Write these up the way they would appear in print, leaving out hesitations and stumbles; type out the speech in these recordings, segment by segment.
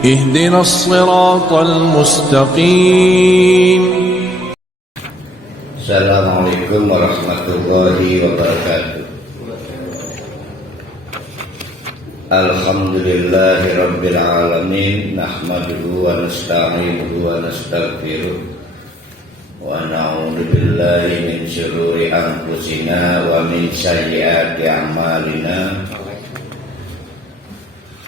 اهدنا الصراط المستقيم. Assalamualaikum warahmatullahi wabarakatuh. Alhamdulillahi rabbil alamin, nahmaduhu wa nasta'inuhu wa nastaghfiruh wa na'udzu billahi min syururi anfusina wa min sayyiati a'malina.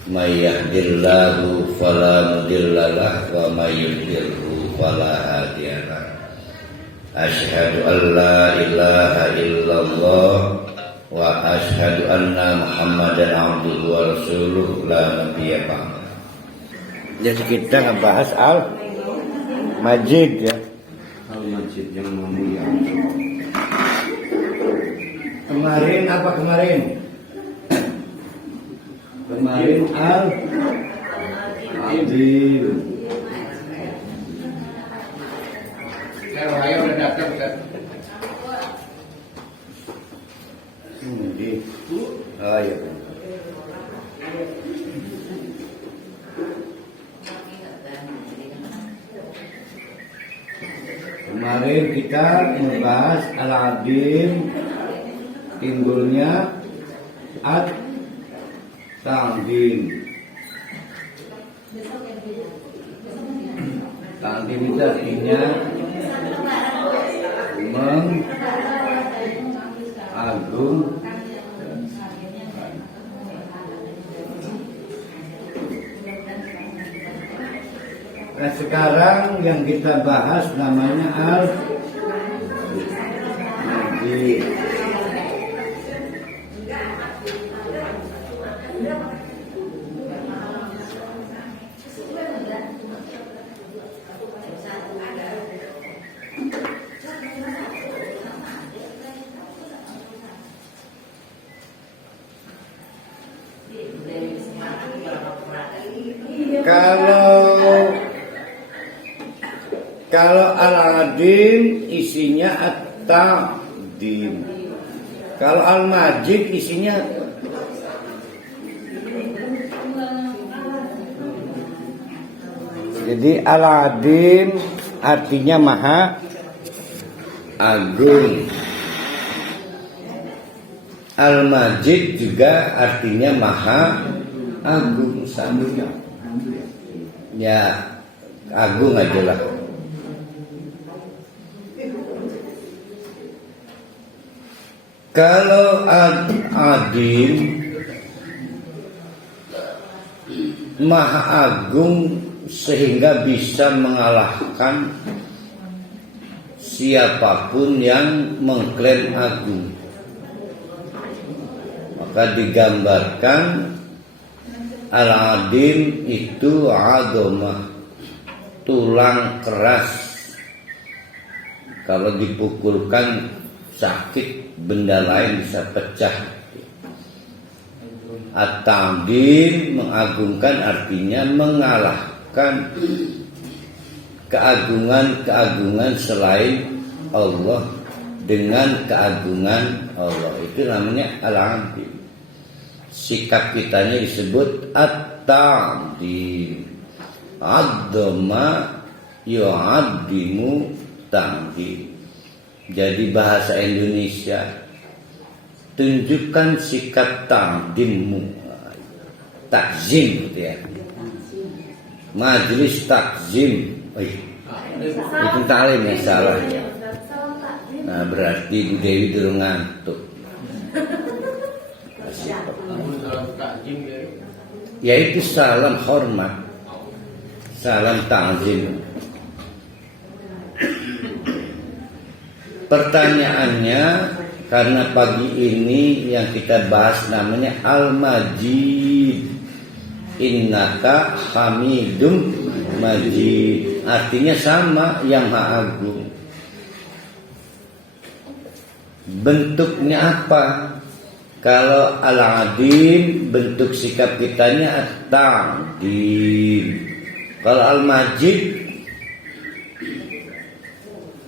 May yahdihillahu fala mudilla lahu wa may yudlilhu fala hadiya lahu. Asyhadu an la ilaha illallah wa asyhadu anna Muhammadan abduhu wa rasuluhu la nabiyya ba'da. Jadi kita ngebahas Al-Majid ya. Al-Majid yang mulia. Kemarin apa kemarin? Kemarin Al-Azim. Ayo udah datang kan? Ayo. Kemarin kita membahas Al-Azim, timbulnya At-Ta'zim. Ta'zim itu artinya mengagung. Nah sekarang yang kita bahas namanya Al-Majid. Kalau Al-Azim isinya At-Ta'zim. Kalau Al-Majid isinya jadi Al-Azim artinya maha agung. Al-Majid juga artinya maha agung sambungnya. Ya agung aja lah. Kalau Al-Azim maha agung sehingga bisa mengalahkan siapapun yang mengklaim agung, maka digambarkan Al-Azim itu adhamah, tulang keras. Kalau dipukulkan sakit, benda lain bisa pecah. At-Ta'zim mengagungkan artinya mengalahkan keagungan-keagungan selain Allah dengan keagungan Allah. Itu namanya Al-Azim. Sikap kitanya disebut At-Ta'zim. Ad-dhamma yu'addimu ta'zim. Jadi bahasa Indonesia, tunjukkan sikap ta'zimmu. Takzim gitu ya. Majelis takzim. Itu talim ya, salah ya. Nah berarti Bu Dewi dulu ngantuk. Yaitu salam hormat, salam ta'zim. Pertanyaannya, karena pagi ini yang kita bahas namanya Al-Majid. Innaka hamidum majid. Artinya sama, yang maha agung. Bentuknya apa? Kalau Al-Azim, bentuk sikap kitanya At-Ta'zim. Kalau Al-Majid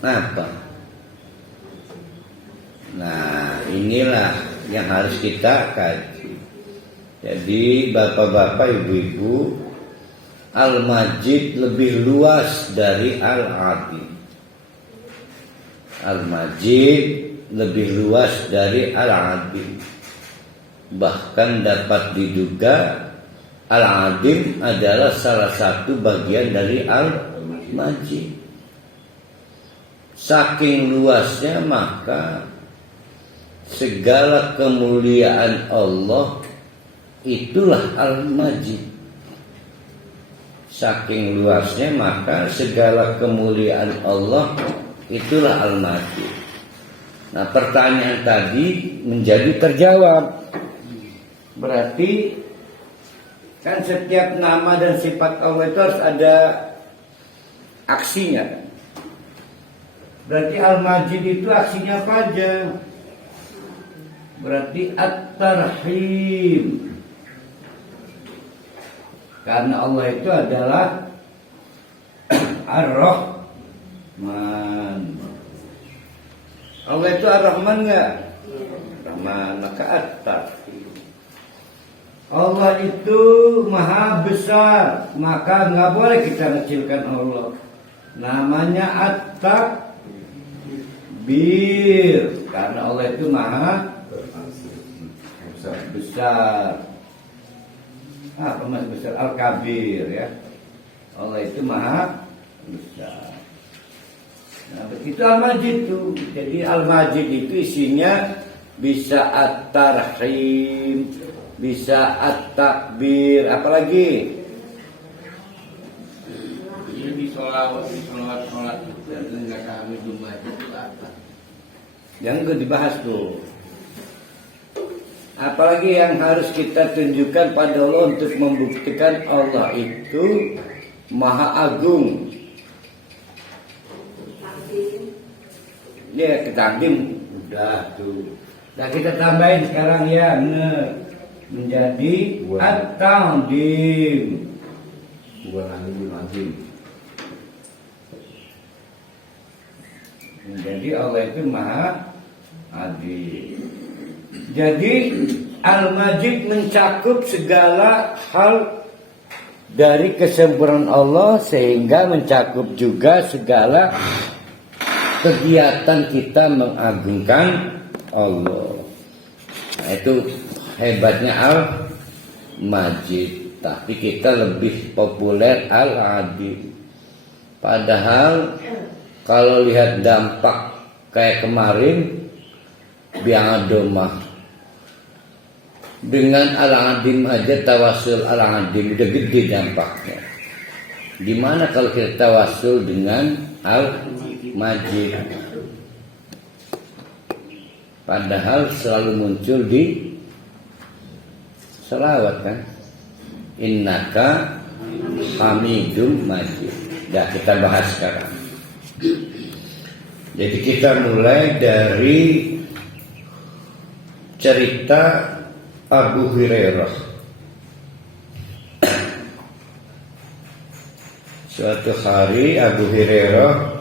apa? Nah, inilah yang harus kita kaji. Jadi bapak-bapak, ibu-ibu, Al-Majid lebih luas dari Al-Adim. Al-Majid lebih luas dari Al-Adim. Bahkan dapat diduga Al-Adim adalah salah satu bagian dari Al-Majid. Saking luasnya maka segala kemuliaan Allah itulah Al-Majid. Saking luasnya maka segala kemuliaan Allah itulah Al-Majid. Nah, pertanyaan tadi menjadi terjawab. Berarti kan setiap nama dan sifat Allah itu harus ada aksinya. Berarti Al-Majid itu aksinya apa aja? Berarti At-Tarhim. Karena Allah itu adalah Ar-Rahman. Allah itu Ar-Rahman enggak? Rahman, maka At-Tarhim. Allah itu maha besar, maka enggak boleh kita kecilkan Allah. Namanya At-Takbir. Karena Allah itu maha besar. Apa maha besar? Al-Kabir ya. Allah itu maha besar. Nah, begitu Al-Majid itu. Jadi Al-Majid itu isinya bisa At-Tarhim, bisa At-Takbir, apalagi? Di sholawat dan enggak kami jumlah itu apa? Yang gue dibahas tuh. Apalagi yang harus kita tunjukkan pada Allah untuk membuktikan Allah itu Maha Agung. Ya, ketakdim udah tuh. Nah, kita tambahin sekarang ya menjadi At-Ta'dim. Bukan azim. Jadi Allah itu Maha Adil. Jadi Al-Majid mencakup segala hal dari kesempurnaan Allah sehingga mencakup juga segala kegiatan kita mengagungkan Allah. Nah, itu hebatnya Al-Majid. Tapi kita lebih populer Al-Adil. Padahal kalau lihat dampak kayak kemarin biang domah dengan Al-Adim aja, tawasul Al-Adim udah gede dampaknya. Gimana kalau kita tawasul dengan Al-Majid? Padahal selalu muncul di selawat kan, innaka hamidum majid. Dah kita bahas sekarang. Jadi kita mulai dari cerita Abu Hurairah. Suatu hari Abu Hurairah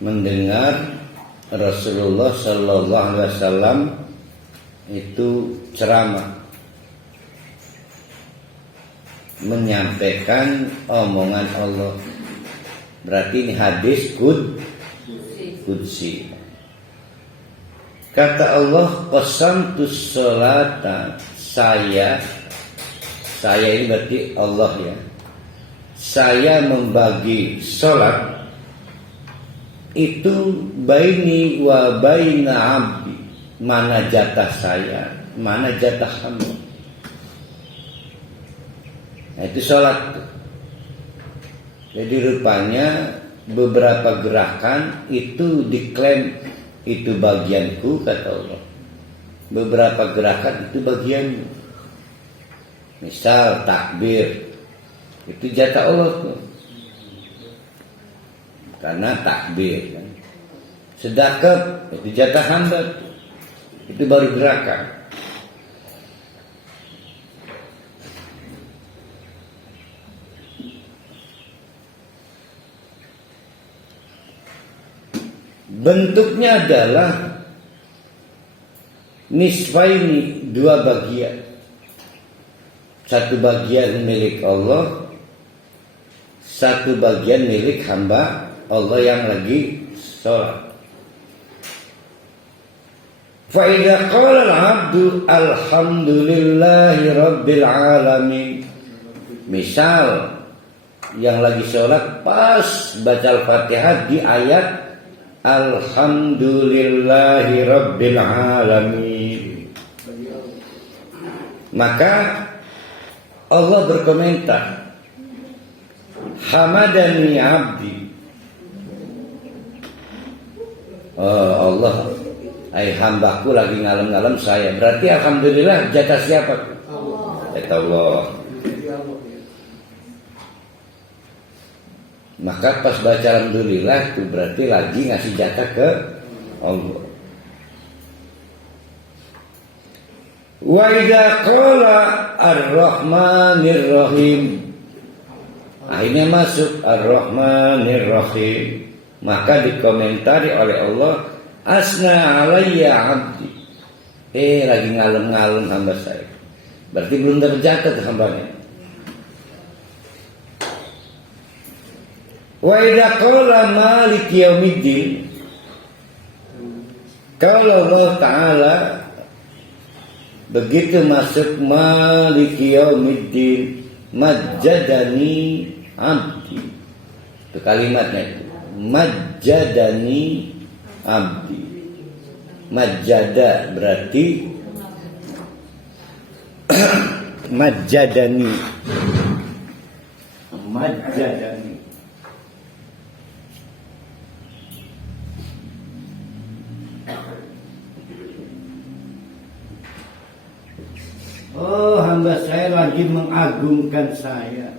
mendengar Rasulullah Sallallahu Alaihi Wasallam itu ceramah, menyampaikan omongan Allah. Berarti ini hadis qudsi. Kata Allah, qasamtus sholata, saya ini berarti Allah ya. Saya membagi sholat itu baini wa baina abdi. Mana jatah saya, mana jatah hamba. Nah, itu sholat. Jadi rupanya beberapa gerakan itu diklaim itu bagianku, kata Allah. Beberapa gerakan itu bagianmu. Misal takbir, itu jatah Allah tuh. Karena takbir kan. Sedekah itu jatah hamba tuh. Itu baru gerakan. Bentuknya adalah nisfaini, dua bagian. Satu bagian milik Allah, satu bagian milik hamba Allah yang lagi sholat. Fa idza qala al-'abdu alhamdulillahi rabbil alamin. Misal yang lagi sholat pas baca Al-Fatihah di ayat alhamdulillahi rabbil alamin, maka Allah berkomentar, hamadani abdi. Oh Allah, hambaku lagi ngalem-ngalem saya. Berarti alhamdulillah jatah siapa? Jatah Allah. Maka pas baca alhamdulillah itu berarti lagi ngasih jatah ke Allah. Wa idza qala ar-rahmanir rahim, akhirnya masuk ar-rahmanir rahim, maka dikomentari oleh Allah, asna alayya abdi. Lagi ngalem-ngalem hamba saya. Berarti belum terjatuh hambanya. Wa idza qala maliki yaumiddin, kalau Allah Ta'ala begitu masuk maliki yaumiddin, majjadani abdi. Itu kalimatnya itu, majjadani abdi. Majjada berarti majjadani. Majjadani. Oh, hamba saya lagi mengagungkan saya.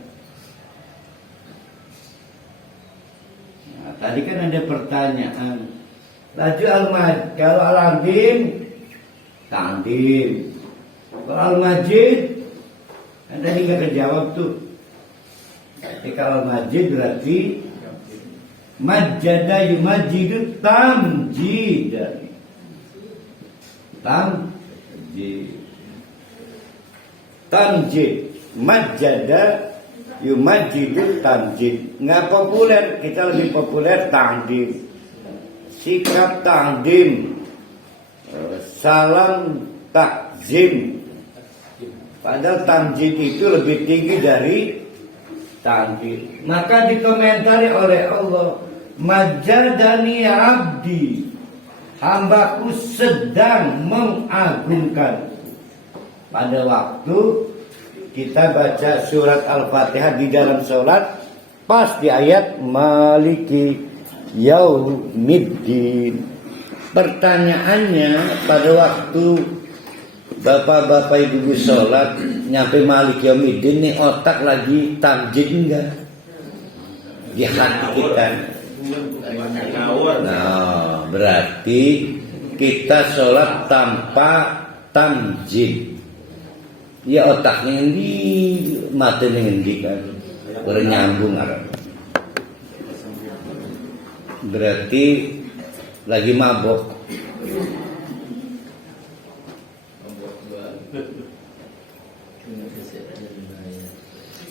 Nah, tadi kan ada pertanyaan. Laju kalau al-adim, ta'dim. Kalau al-majid, kan tadi nggak kejawab tuh. Tapi kalau al-majid berarti majjada yumajidu tamjid. Tamjid. Tamjid, majjada yumajidu tamjid. Nggak populer, kita lebih populer ta'dim. Sikap ta'dim, salam takzim. Padahal tamjid itu lebih tinggi dari ta'dim. Maka dikomentari oleh Allah, majjadani abdi, hambaku sedang mengagungkan. Pada waktu kita baca surat Al-Fatihah di dalam sholat, pas di ayat maliki yaumiddin. Pertanyaannya, pada waktu bapak-bapak ibu sholat nyampe maliki yaumiddin, nih otak lagi tamjid enggak di hati kita? Nah, berarti kita sholat tanpa tamjid. Ya otaknya ini mati ngendi kan bernyambung arah. Berarti lagi mabok.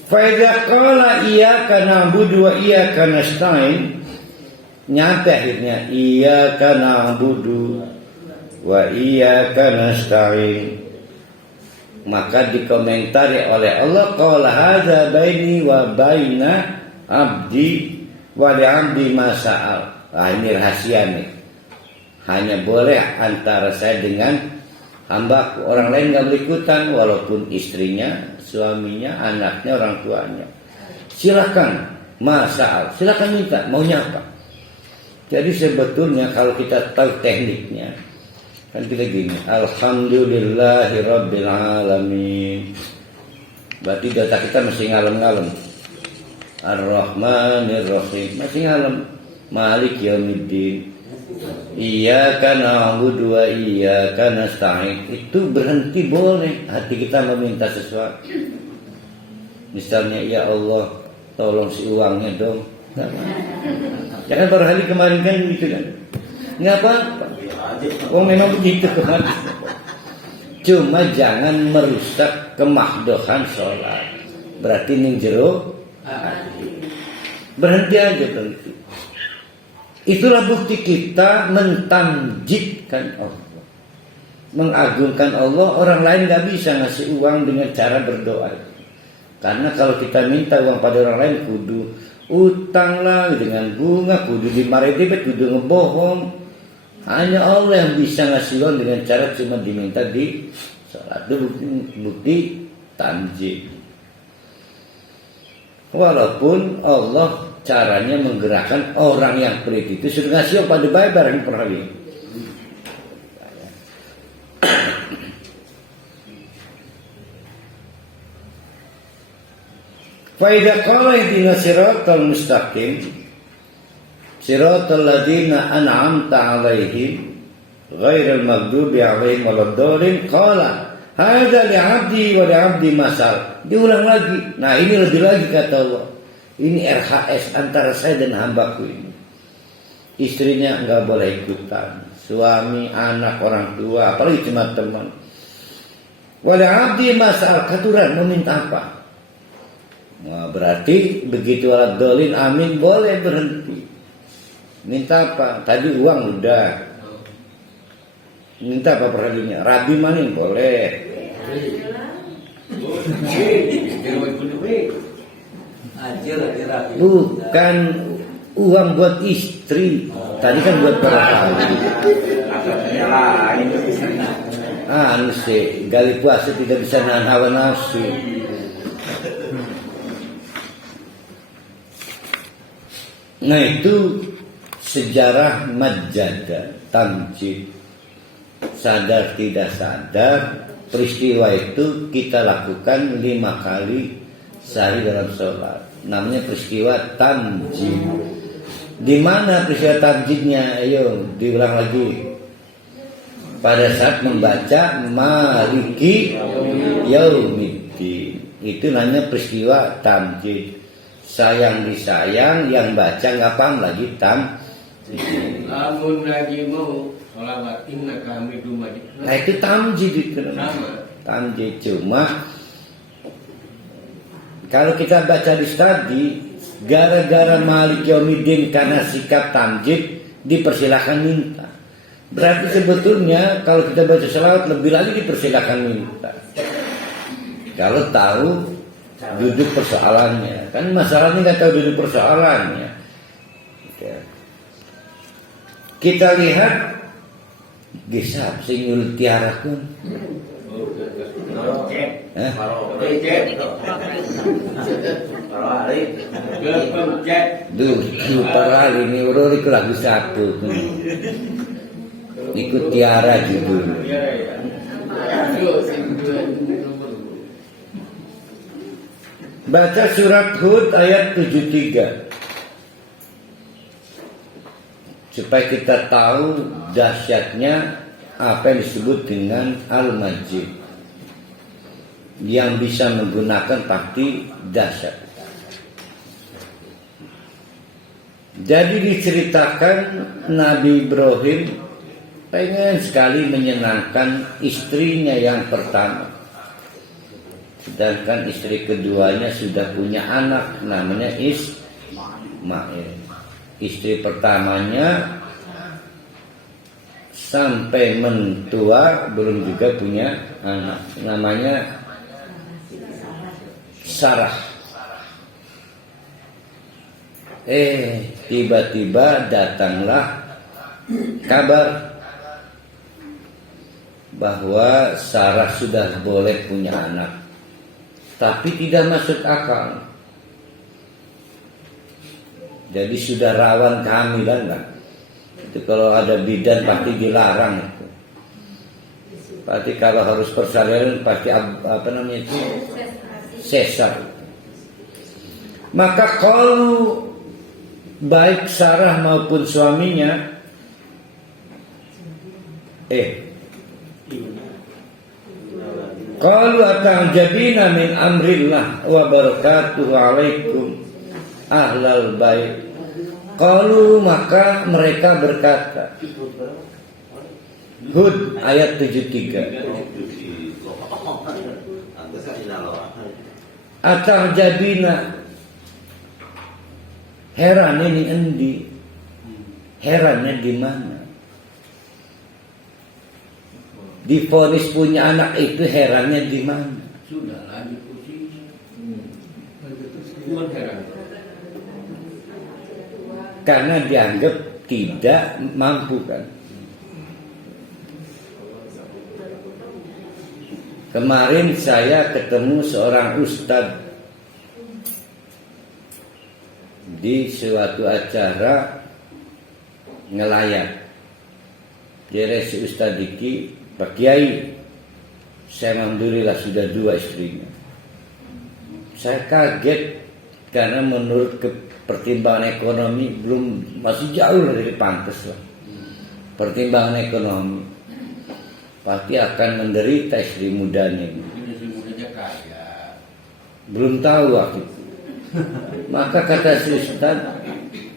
Fa idza qala iyyaka na'budu wa iyyaka nasta'in, nyampe akhirnya iyyaka na'budu wa iyyaka nasta'in, maka dikomentari oleh Allah, qala hadza baini wa baina abdi wa li abdi ma sa'al. Nah, ini rahasia nih. Hanya boleh antara saya dengan hambaku. Orang lain enggak boleh ikutan, walaupun istrinya, suaminya, anaknya, orang tuanya. Silakan ma sa'al, silakan minta maunya apa. Jadi sebetulnya kalau kita tahu tekniknya, kan kita gini, alhamdulillahi rabbil alamin. Berarti data kita masih ngalem-ngalem. Ar-Rahmanir Rahim, masih ngalem. Malik yaumiddin, iyyaka na'budu wa iyyaka nasta'in. Itu berhenti boleh hati kita meminta sesuatu. Misalnya, ya Allah, tolong si uangnya dong. Jangan baru hari kemarin kan gitu kan. Enggak apa-apa. Oh memang begitu kemarin. Cuma jangan merusak kemahdohan sholat. Berarti ning jero Berhenti aja, berhenti. Itulah bukti kita mentamjidkan Allah, mengagungkan Allah. Orang lain gak bisa ngasih uang dengan cara berdoa. Karena kalau kita minta uang pada orang lain, kudu utang lah dengan bunga, kudu dimarahin dibet, kudu ngebohong. Hanya Allah yang bisa ngasih uang dengan cara cuma diminta di salat. Itu bukti tamjid. Walaupun Allah caranya menggerakkan orang yang pelit itu sudah ngasih pada baik barang perhali. Faidah qala ihdina siratal mustaqim siratal ladzina an'amta 'alaihim ghairil maghdubi 'alaihim waladdallin qala hadza li'abdi wa li'abdi masal. Diulang lagi. Nah, ini lebih lagi kata Allah. Ini RHS antara saya dan hambaku ini. Istrinya enggak boleh ikutan, suami, anak, orang tua, apalagi cuma teman. Wa li'abdi masal, katuran meminta apa? Nah, berarti begitu waladdallin amin boleh berhenti. Minta apa? Tadi uang udah. Minta apa perhatiannya? Rabi maning boleh. Bukan uang buat istri. Tadi kan buat para anu sih, gali puasa tidak bisa nahan hawa nafsu. Nah, itu sejarah majada, tamjid. Sadar tidak sadar, peristiwa itu kita lakukan 5 kali sehari dalam sholat. Namanya peristiwa tamjid. Di mana peristiwa tamjidnya? Ayo diulang lagi. Pada saat membaca Maliki Yaumiddin, itu namanya peristiwa tamjid. Sayang disayang, yang baca nggak paham lagi tamjid. Lamun lagi mau sholawat innaka hamidum majid. Nah, itu tamjid itu. Tamjid. Cuma kalau kita baca di tadi, gara-gara Malik Yaumiddin karena sikap tamjid, dipersilahkan minta. Berarti sebetulnya kalau kita baca sholawat lebih lagi dipersilahkan minta. Kalau tahu duduk persoalannya, kan masalahnya nggak tahu duduk persoalannya. Kita lihat gesap sing tiara kun. Duh, para ini urut itu lagu satu. Ikut tiara judul. Baca surat Hud ayat 73 supaya kita tahu dahsyatnya apa yang disebut dengan Al-Majid, yang bisa menggunakan takti dahsyat. Jadi diceritakan Nabi Ibrahim pengen sekali menyenangkan istrinya yang pertama, sedangkan istri keduanya sudah punya anak namanya Ismail. Istri pertamanya sampai mentua belum juga punya anak, namanya Sarah. Tiba-tiba datanglah kabar bahwa Sarah sudah boleh punya anak, tapi tidak masuk akal. Jadi sudah rawan kehamilan kan. Itu kalau ada bidan pasti dilarang itu. Pasti kalau harus persalinan pasti apa namanya itu sesar. Maka kalau baik Sarah maupun suaminya qalu ata'jabina min amrillah wa barakatuhu alaikum ahlal bait. Qalu, maka mereka berkata, Hud ayat 73, ata'jabina, Heran ini endi? Herannya di mana? Divonis punya anak itu herannya di mana? Sudah lanjut pusing. Bukan heran. Karena dianggap tidak mampu kan. Kemarin saya ketemu seorang ustadz di suatu acara ngelayat. Jadi si Ustadz Diki, Pak Kiai, saya alhamdulillah sudah 2 istrinya. Saya kaget karena menurut pertimbangan ekonomi masih jauh dari pantas lah. Pertimbangan ekonomi pasti akan menderita istri mudanya. Istri mudanya kaya. Belum tahu waktu itu. Maka kata si Ustadz,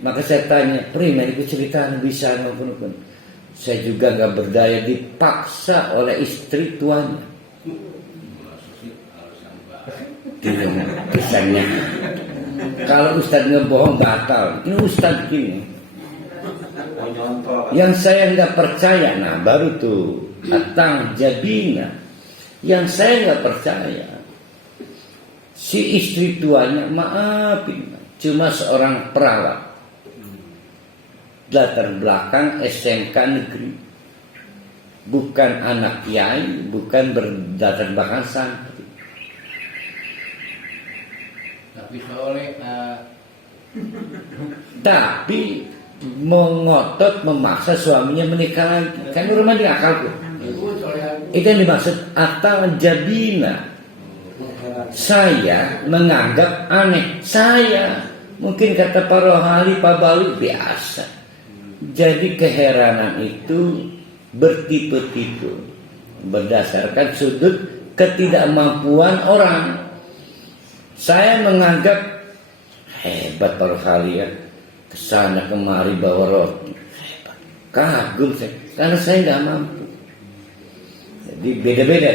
maka saya tanya, prima itu cerita bisa maupun saya juga nggak berdaya, dipaksa oleh istri tuanya. Kesannya kalau Ustadz ngebohong batal. Ini Ustadz gini. Yang saya nggak percaya, nah baru tuh datang jabina. Yang saya nggak percaya, si istri tuanya maafin, cuma seorang perawat. Latar belakang SMK negeri, bukan anak kiai, bukan berlatar belakang santri. Tapi soleh. Tapi mengotot memaksa suaminya menikah lagi. Kan rumah dia akal tuh. Itu yang dimaksud atau jabina. Saya menganggap aneh. Saya mungkin kata Pak Rohali, Pak Bawi biasa. Jadi keheranan itu bertipe-tipe berdasarkan sudut ketidakmampuan orang. Saya menganggap hebat Pak Rohali ya, kesana kemari bawa roti, hebat. Kagum saya, karena saya nggak mampu. Jadi beda-beda.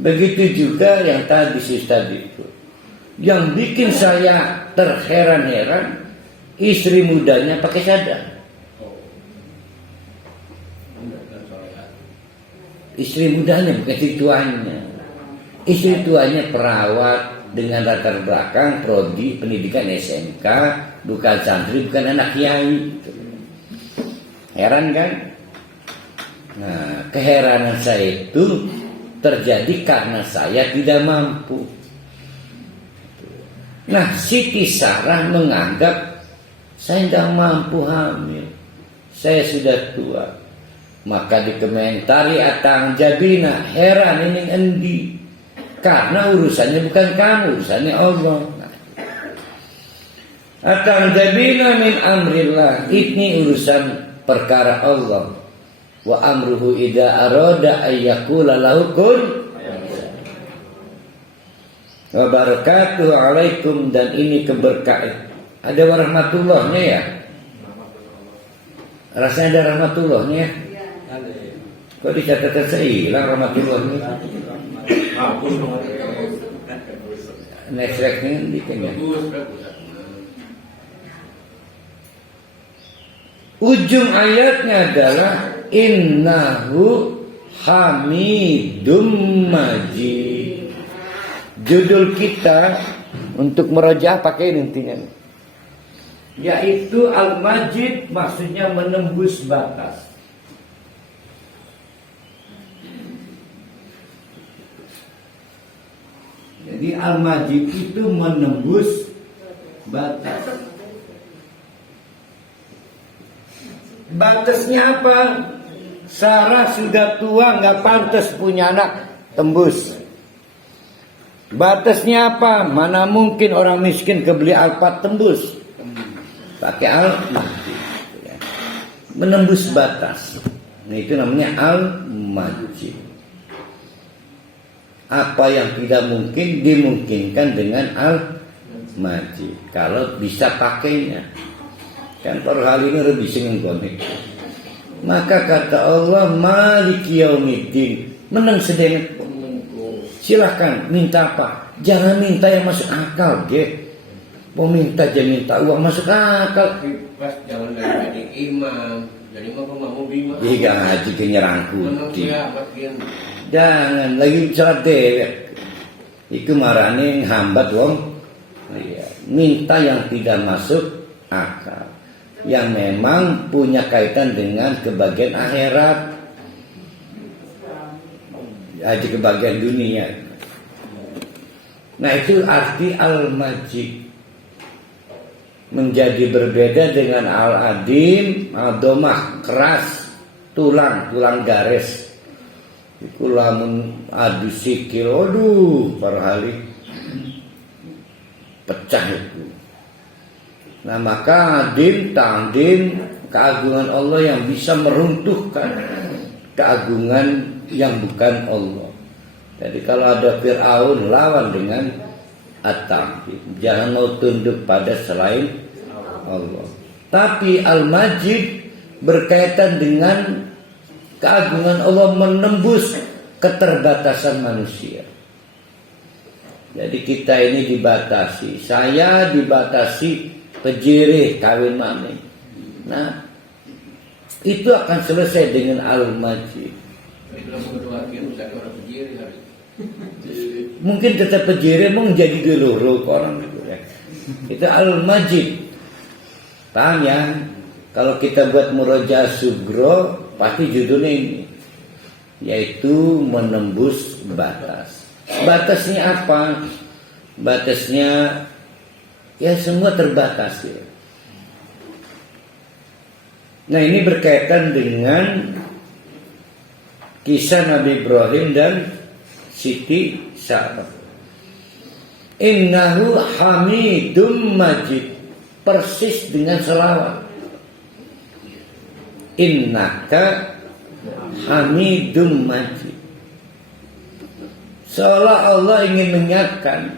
Begitu juga yang tadi itu, yang bikin saya terheran-heran, istri mudanya pakai cadar. Istri mudanya bukan istri tuanya. Istri tuanya perawat dengan latar belakang prodi pendidikan SMK, bukan santri, bukan anak kiai. Heran kan? Nah, keheranan saya itu terjadi karena saya tidak mampu. Nah, Siti Sarah menganggap saya tidak mampu hamil. Saya sudah tua. Maka dikomentari atang jabina, heran ini endi. Karena urusannya bukan kamu, urusannya Allah. Atang jabina min amrillah, ini urusan perkara Allah. Wa amruhu idza arada ayyakula lahu kun. Wa barakatuhu alaikum, dan ini keberkahan. Ada warahmatullahnya ya? Rasanya ada rahmatullahnya ya? Kok dicatatkan saya hilang rahmatullahnya? Next slide-nya dikenya. Ujung ayatnya adalah innahu hamidum majid. Judul kita untuk merajah pakai intinya, yaitu Al-Majid, maksudnya menembus batas. Jadi Al-Majid itu menembus batas. Batasnya apa? Sarah sudah tua, nggak pantas punya anak, tembus. Batasnya apa? Mana mungkin orang miskin kebeli Alphard, tembus. Pakai Al-Majid. Menembus batas. Nah, itu namanya Al-Majid. Apa yang tidak mungkin dimungkinkan dengan Al-Majid. Kalau bisa pakainya. Kan para hal ini lebih singgung. Maka kata Allah, Maliki Yaumiddin, menang sedenget. Silahkan minta apa? Jangan minta yang masuk akal, ge. Peminta aja minta uang masuk akal. Tapi pas zaman dari jadi imam, jadi imam kok mau bima. Iya haji kenyerangku. Manusia makin Jangan lagi bicara dewek. Iku marane hambat wong. Iya. Minta yang tidak masuk akal. Yang memang punya kaitan dengan kebahagiaan akhirat. Haji kebahagiaan dunia. Nah itu arti al-majid. Menjadi berbeda dengan al-adim, al-domah, keras, tulang garis. Iku lamun adu sikil, aduh, parahali pecah itu. Nah maka adim, ta'dim, keagungan Allah yang bisa meruntuhkan keagungan yang bukan Allah. Jadi kalau ada Fir'aun lawan dengan at-ta'dim. Jangan mau tunduk pada selain Allah. Tapi al-majid berkaitan dengan keagungan Allah menembus keterbatasan manusia. Jadi kita ini dibatasi. Saya dibatasi pejirih kawin mami. Nah, itu akan selesai dengan al-majid. Mungkin tetap pejirih mau jadi geluru orang itu ya. Itu al-majid. Paham ya? Kalau kita buat murojaah sugro, pasti judulnya ini, yaitu menembus batas. Batasnya apa? Batasnya ya semua terbatas ya. Nah ini berkaitan dengan kisah Nabi Ibrahim dan Siti Sarah. Innahu hamidum majid. Persis dengan selawat. Innaka hamidum majid. Seolah Allah ingin mengingatkan,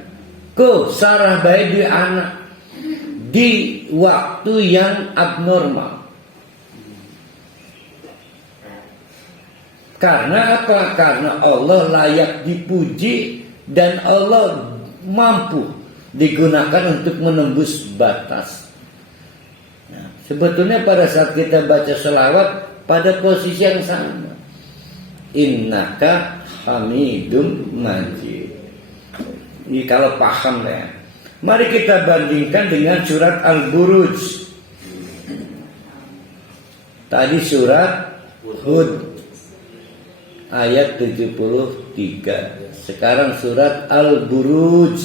ko Sarah bayi di anak di waktu yang abnormal. Karena apa? Karena Allah layak dipuji dan Allah mampu digunakan untuk menembus batas. Nah, sebetulnya pada saat kita baca selawat pada posisi yang sama. Innaka hamidum majid. Ini kalau paham ya. Mari kita bandingkan dengan surat Al-Buruj. Tadi surat Hud ayat 73. Sekarang surat Al-Buruj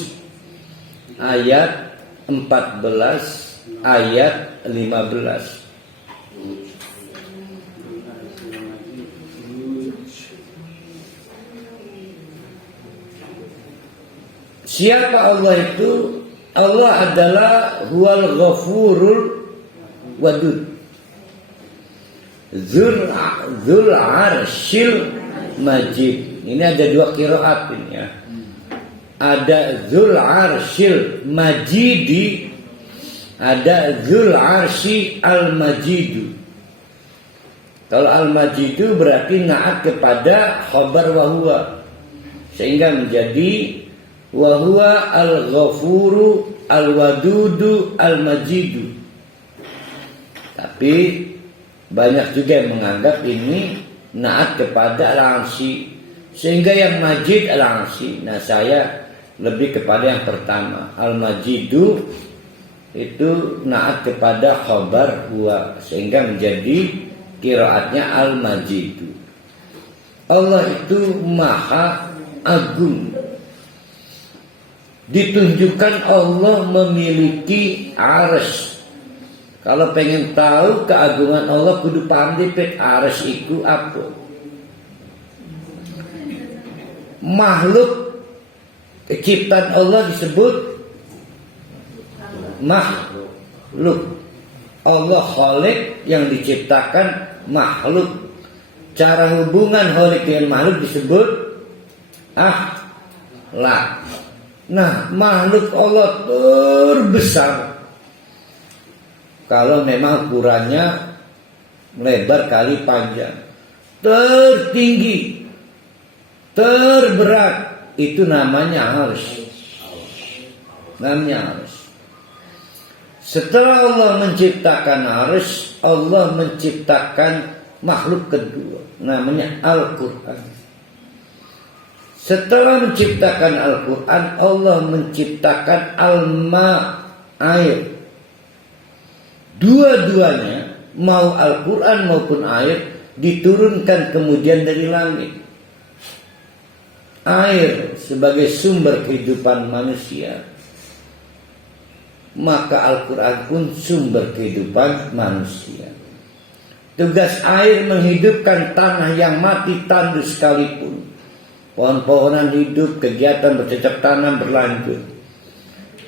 ayat 14 ayat 15. Siapa Allah itu? Allah adalah huwal ghafurul wadud. Dzul arsyil majid. Ini ada dua qiraat ini ya. Ada Dzul arsyil majidi, ada Dzul arsy al-majidu. Kalau al-majidu berarti naat kepada khabar wahwa, sehingga menjadi wahwa al-ghafuru al-wadudu al-majidu. Tapi banyak juga yang menganggap ini naat kepada al-arsy, sehingga yang majid al-arsy. Nah saya lebih kepada yang pertama, al-majidu itu naat kepada khabar huwa, sehingga menjadi qiraatnya al-majidu. Allah itu maha agung. Ditunjukkan Allah memiliki arsy. Kalau pengen tahu keagungan Allah kudu paham pet arsy itu apa. Makhluk ciptaan Allah disebut makhluk. Allah khalik yang diciptakan makhluk. Cara hubungan khalik dengan makhluk disebut akhlak. Nah, makhluk Allah terbesar. Kalau memang ukurannya lebar kali panjang, tertinggi, terberat, itu namanya arsy. Namanya arsy. Setelah Allah menciptakan arsy, Allah menciptakan makhluk kedua, namanya Al-Quran. Setelah menciptakan Al-Quran, Allah menciptakan al-ma, air. Dua-duanya, mau Al-Quran maupun air, diturunkan kemudian dari langit. Air sebagai sumber kehidupan manusia, maka Al-Quran pun sumber kehidupan manusia. Tugas air menghidupkan tanah yang mati tandus sekalipun. Pohon-pohonan hidup, kegiatan bercocok tanam berlanjut.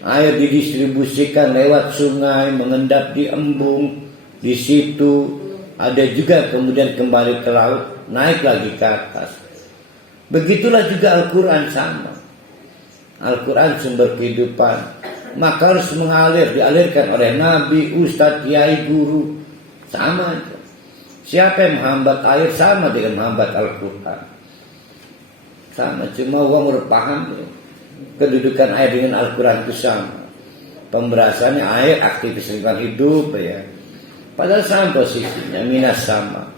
Air didistribusikan lewat sungai, mengendap di embung, di situ. Ada juga kemudian kembali ke laut, naik lagi ke atas. Begitulah juga Al-Quran sama. Al-Quran sumber kehidupan, maka harus mengalir, dialirkan oleh nabi, ustadz, kiai, guru. Sama aja. Siapa yang menghambat air sama dengan menghambat Al-Quran. Sama, cuma orang udah paham ya. Kedudukan air dengan Al-Quran itu sama. Pemberasannya air, aktivitas lingkungan hidup ya. Padahal sama posisinya, minas sama.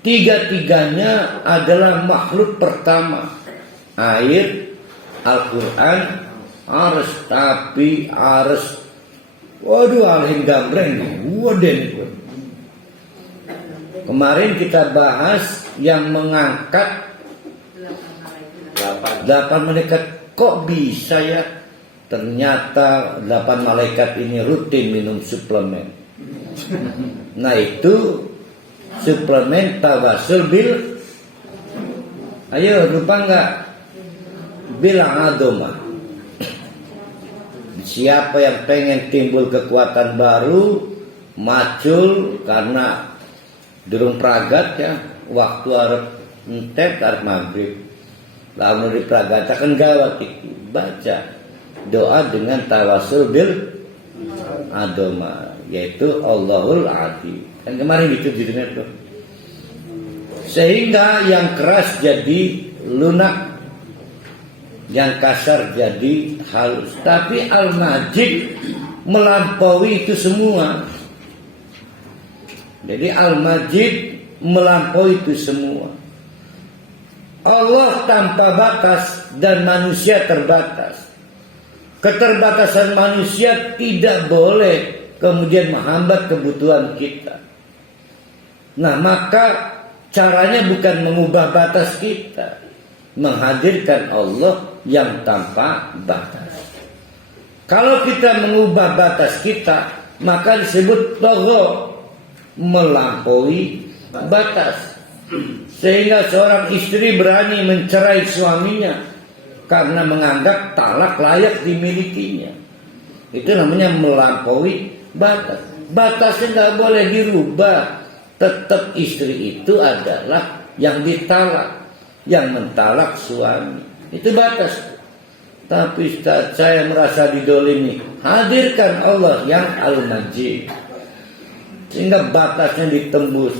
Tiga-tiganya adalah makhluk pertama. Air, Al-Quran, arsy. Tapi arsy, waduh, alhin gambreng nih. Waduh. Kemarin kita bahas yang mengangkat 8 malaikat. Kok bisa ya? Ternyata 8 malaikat ini rutin minum suplemen. Nah itu suplemen tawasul bil. Ayo lupa nggak? Bil adoma. Siapa yang pengen timbul kekuatan baru, macul karena durung pragat ya, waktu arep entet arep maghrib. Lalu dipragatakan gawat itu, baca doa dengan tawasul bil adoma, yaitu Allahul Adi. Kan kemarin itu judulnya tuh. Sehingga yang keras jadi lunak, yang kasar jadi halus. Tapi Al-Majid melampaui itu semua. Jadi Al-Majid melampaui itu semua. Allah tanpa batas dan manusia terbatas. Keterbatasan manusia tidak boleh kemudian menghambat kebutuhan kita. Nah, maka caranya bukan mengubah batas kita, menghadirkan Allah yang tanpa batas. Kalau kita mengubah batas kita, maka disebut tagha, melampaui batas. Sehingga seorang istri berani mencerai suaminya karena menganggap talak layak dimilikinya. Itu namanya melampaui batas. Batasnya nggak boleh dirubah. Tetap istri itu adalah yang ditalak, yang mentalak suami. Itu batas. Tapi Ustaz, saya merasa didolimi. Hadirkan Allah yang Al-Majid, sehingga batasnya ditembus.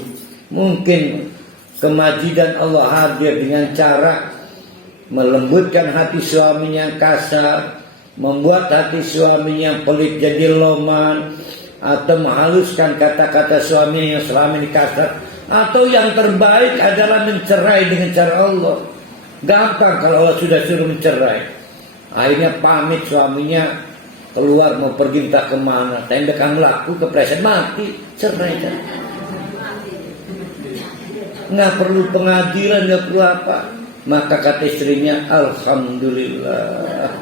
Mungkin kemajidan Allah hadir dengan cara melembutkan hati suaminya yang kasar, membuat hati suaminya yang pelit jadi loman, atau menghaluskan kata-kata suaminya yang selama ini kasar. Atau yang terbaik adalah mencerai dengan cara Allah. Gampang kalau Allah sudah suruh mencerai. Akhirnya pamit suaminya keluar mau pergi entah kemana, tembakan laku kepleset mati, cerai kan. Nggak perlu pengadilan, nggak perlu apa. Maka kata istrinya, alhamdulillah,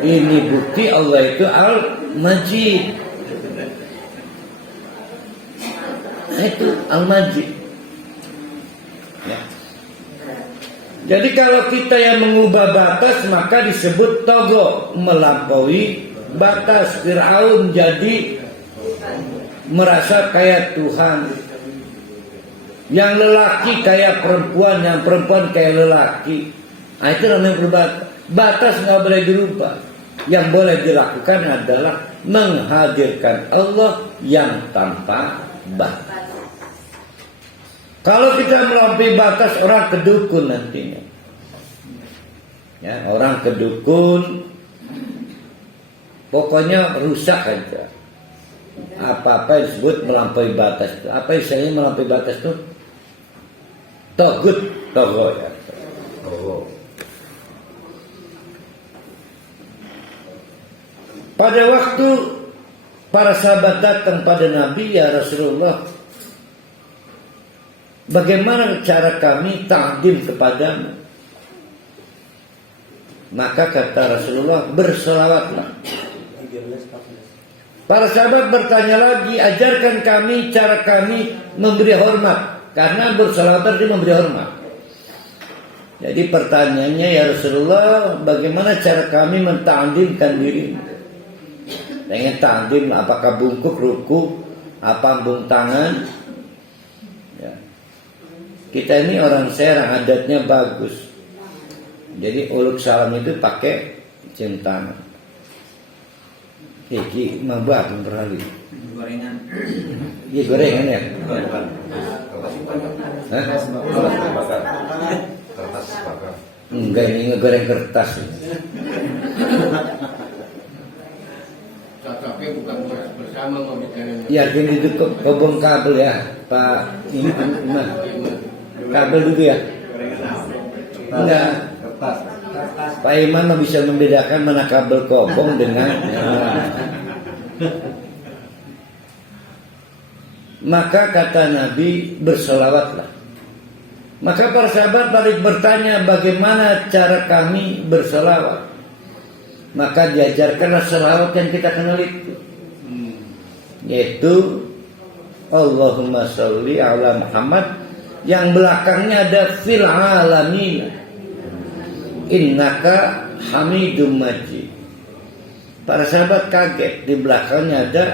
ini bukti Allah itu Al-Majid. Nah, itu Al-Majid ya. Jadi kalau kita yang mengubah batas, maka disebut tagha, melampaui batas. Fir'aun jadi merasa kayak Tuhan. Yang lelaki kayak perempuan, yang perempuan kayak lelaki. Nah, itu namanya berbatas. Batas nggak boleh dirubah. Yang boleh dilakukan adalah menghadirkan Allah yang tanpa batas. Kalau kita melampaui batas, orang kedukun nantinya. Ya, orang kedukun Pokoknya rusak aja. Apa-apa yang disebut melampaui batas. Apa istilahnya melampaui batas itu? Togut, ya. Pada waktu para sahabat datang pada Nabi, ya Rasulullah, bagaimana cara kami takdim kepadamu? Maka kata Rasulullah, berselawatlah. Para sahabat bertanya lagi, ajarkan kami cara kami memberi hormat. Karena berselawat berarti memberi hormat. Jadi pertanyaannya, ya Rasulullah, bagaimana cara kami mentakdimkan diri? Dengan takdim, apakah bungkuk, ruku, apa ambung tangan? Ya. Kita ini orang Serang, adatnya bagus. Jadi uluk salam itu pakai cium tangan. Iki mabah beralih. Gorengan. Iya gorengan ya. Hah? Kertas bakar. Enggak, ini ngegoreng kertas. Cocoknya bukan bersama ngobrolnya. Ya gini itu kobong kabel ya, Pak. Ini kabel dulu ya. Enggak. Pak Iman bisa membedakan mana kabel kobong dengan Maka kata Nabi, berselawatlah. Maka para sahabat balik bertanya, bagaimana cara kami berselawat? Maka diajarkanlah selawat yang kita kenal itu, yaitu Allahumma sholli ala Muhammad, yang belakangnya ada fil alamin innaka hamidum majid. Para sahabat kaget, di belakangnya ada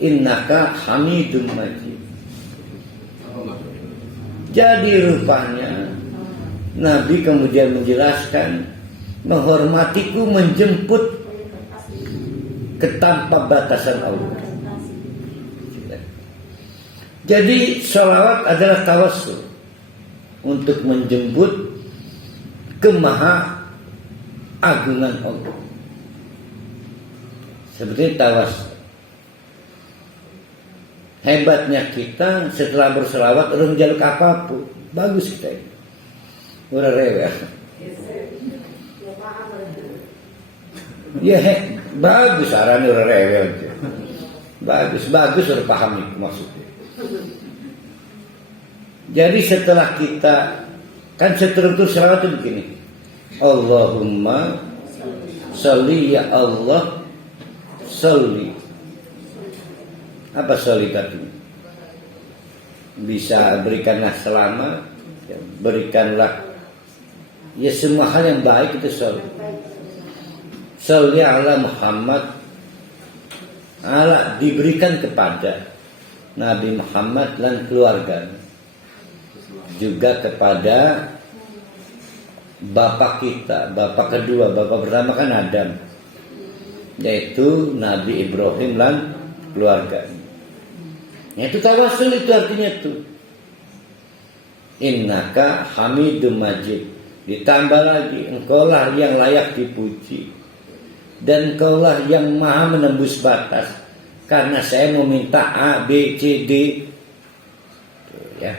innaka hamidum majid. Jadi rupanya Nabi kemudian menjelaskan, menghormatiku menjemput ke tanpa batasan Allah. Jadi sholawat adalah tawassul untuk menjemput ke maha agungan Allah. Seperti tawassul. Hebatnya kita setelah berselawat orang jaluk apapun, bagus kita ini. Udah rewel. Ya bagus arahnya udah rewel. Bagus udah paham itu maksudnya. Jadi setelah kita kan struktur selawat itu begini. Allahumma sholli ya Allah sholli. Apa sholli artinya? Bisa berikanlah selamat, ya, berikanlah ya semua hal yang baik itu sholli. Sholli ala Muhammad, ala diberikan kepada Nabi Muhammad dan keluarga, juga kepada bapak kita, bapak kedua, bapak pertama kan Adam, yaitu Nabi Ibrahim dan keluarga. Itu tawassul itu artinya itu. Innaka hamidum majid. Ditambah lagi, engkaulah yang layak dipuji dan engkaulah yang maha menembus batas. Karena saya meminta A, B, C, D. Ya.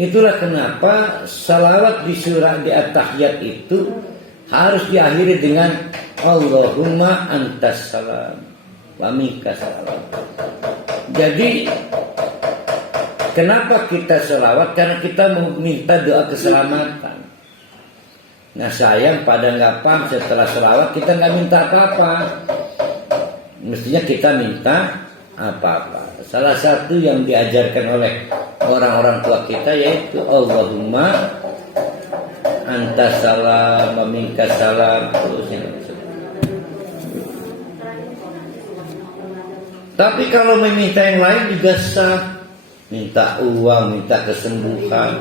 Itulah kenapa salawat di surah di At-Tahiyyat itu harus diakhiri dengan Allahumma antas salam wa minkas salam. Jadi kenapa kita salawat? Karena kita meminta doa keselamatan. Nah sayang pada nggak paham, setelah salawat kita nggak minta apa-apa. Mestinya kita minta apa-apa. Salah satu yang diajarkan oleh orang-orang tua kita yaitu Allahumma antas salam wa minkas salam. Tapi kalau meminta yang lain juga sah. Minta uang, minta kesembuhan.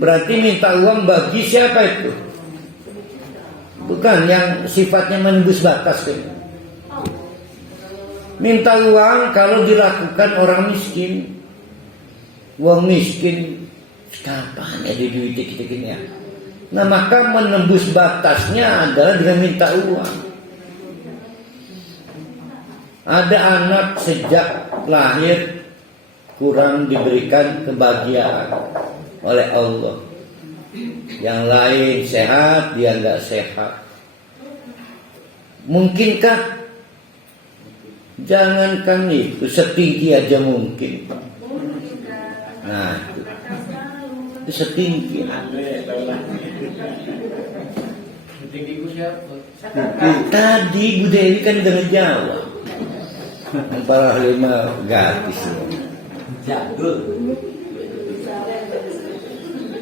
Berarti minta uang bagi siapa itu? Bukan yang sifatnya menembus batas itu. Minta uang kalau dilakukan orang miskin. Uang miskin kapan ya di duit kita gini ya. Nah maka menembus batasnya adalah dengan minta uang. Ada anak sejak lahir kurang diberikan kebahagiaan oleh Allah. Yang lain sehat, dia nggak sehat. Mungkinkah? Jangankan itu, setinggi aja mungkin. Nah, itu setinggi. Tinggiku siapa? Tadi Bu Dewi kan udah ngejawab. Para lima gratis.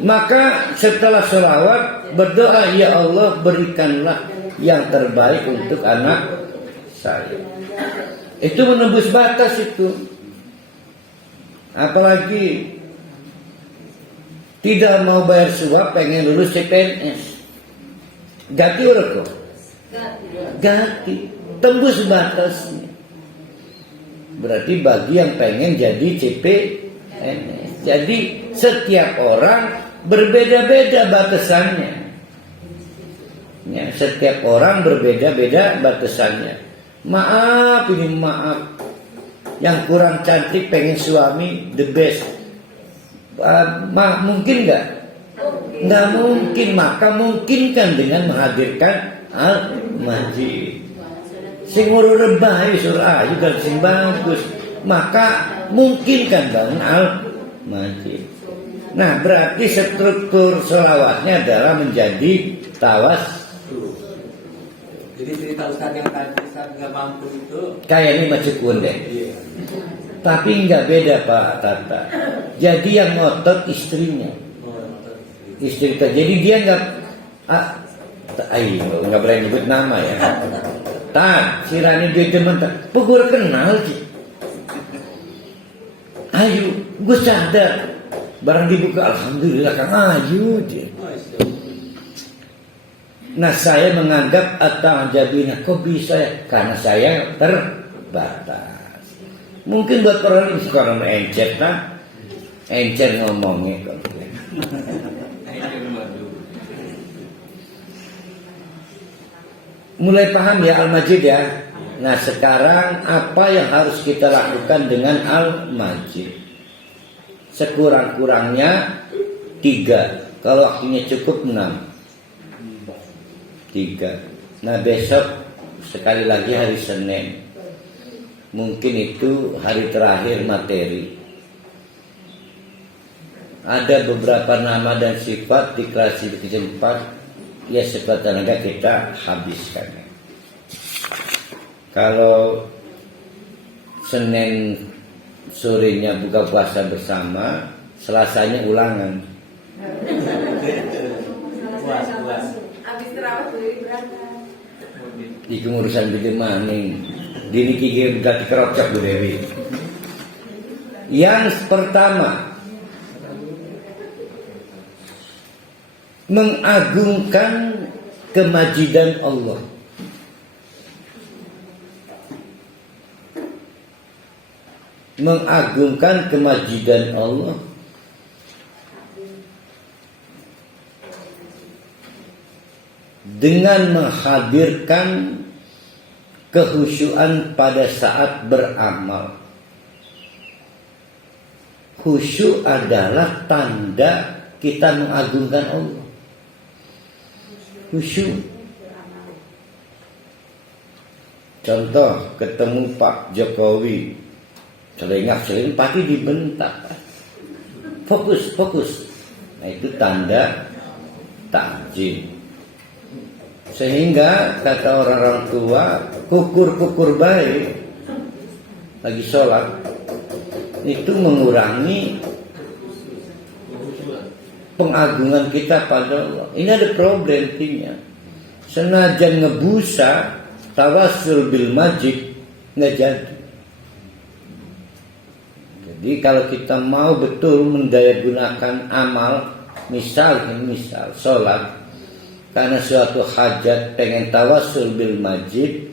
Maka setelah sholawat berdoa, ya Allah berikanlah yang terbaik untuk anak saya. Itu menembus batas itu. Apalagi tidak mau bayar suap, pengen lulus CPNS. Ganti rokok. Ganti. Tembus batasnya. Berarti bagi yang pengen jadi CPNS. Jadi setiap orang berbeda-beda batasannya. Ya, setiap orang berbeda-beda batasannya. Maaf, ini maaf. Yang kurang cantik pengen suami the best. Mungkin nggak? Nggak mungkin. Maka mungkinkan dengan menghadirkan al-majid. Sing uru rebah surah juga sing bagus. Maka mungkinkan bangun al-majid. Nah, berarti struktur sholawatnya adalah menjadi tawas. Jadi cerita Ustaz yang tadi Ustaz nggak mampu itu Kayaknya macam deh. iya. Tapi nggak beda Pak Tata. Jadi yang ngotot istrinya. Istri kita. Jadi dia nggak berani nyebut nama ya. Si Rani dia teman tak. Gue kenal sih. Ayo, gue sadar. Barang dibuka, alhamdulillah Kang Ayu dia. Nah, saya menganggap at-ta'jabina, kok bisa ya? Karena saya terbatas. Mungkin buat orang ini suka encer, nah, encer ngomongnya. Mulai paham ya al-majid ya. Nah, sekarang apa yang harus kita lakukan dengan al-majid? Sekurang-kurangnya 3. Kalau waktunya cukup 6. 3. Nah, besok sekali lagi hari Senin. Mungkin itu hari terakhir materi. Ada beberapa nama dan sifat di klasifikasi 4. Ya, sifat tenaga kita habiskan. Kalau Senin sorenya buka puasa bersama, Selasanya ulangan. Habis terawih beli berangkat. Iki urusan bikin maning. Dini kiki berarti kerocok Bu Dewi. Yang pertama, mengagungkan kemajidan Allah. Mengagungkan kemajidan Allah. Dengan menghadirkan kehusyuan pada saat beramal. Khusyuk adalah tanda kita mengagungkan Allah. Khusyuk. Contoh, ketemu Pak Jokowi, selingah-selingah pasti dibentak. Fokus. Nah, itu tanda takjim. Sehingga kata orang-orang tua, kukur baik lagi sholat itu mengurangi pengagungan kita pada Allah. Ini ada problemnya. Senajan ngebusa tawassul bil majid nggak jadi. Jadi kalau kita mau betul mendayagunakan amal, misal sholat, karena suatu hajat pengen tawassul bil majid,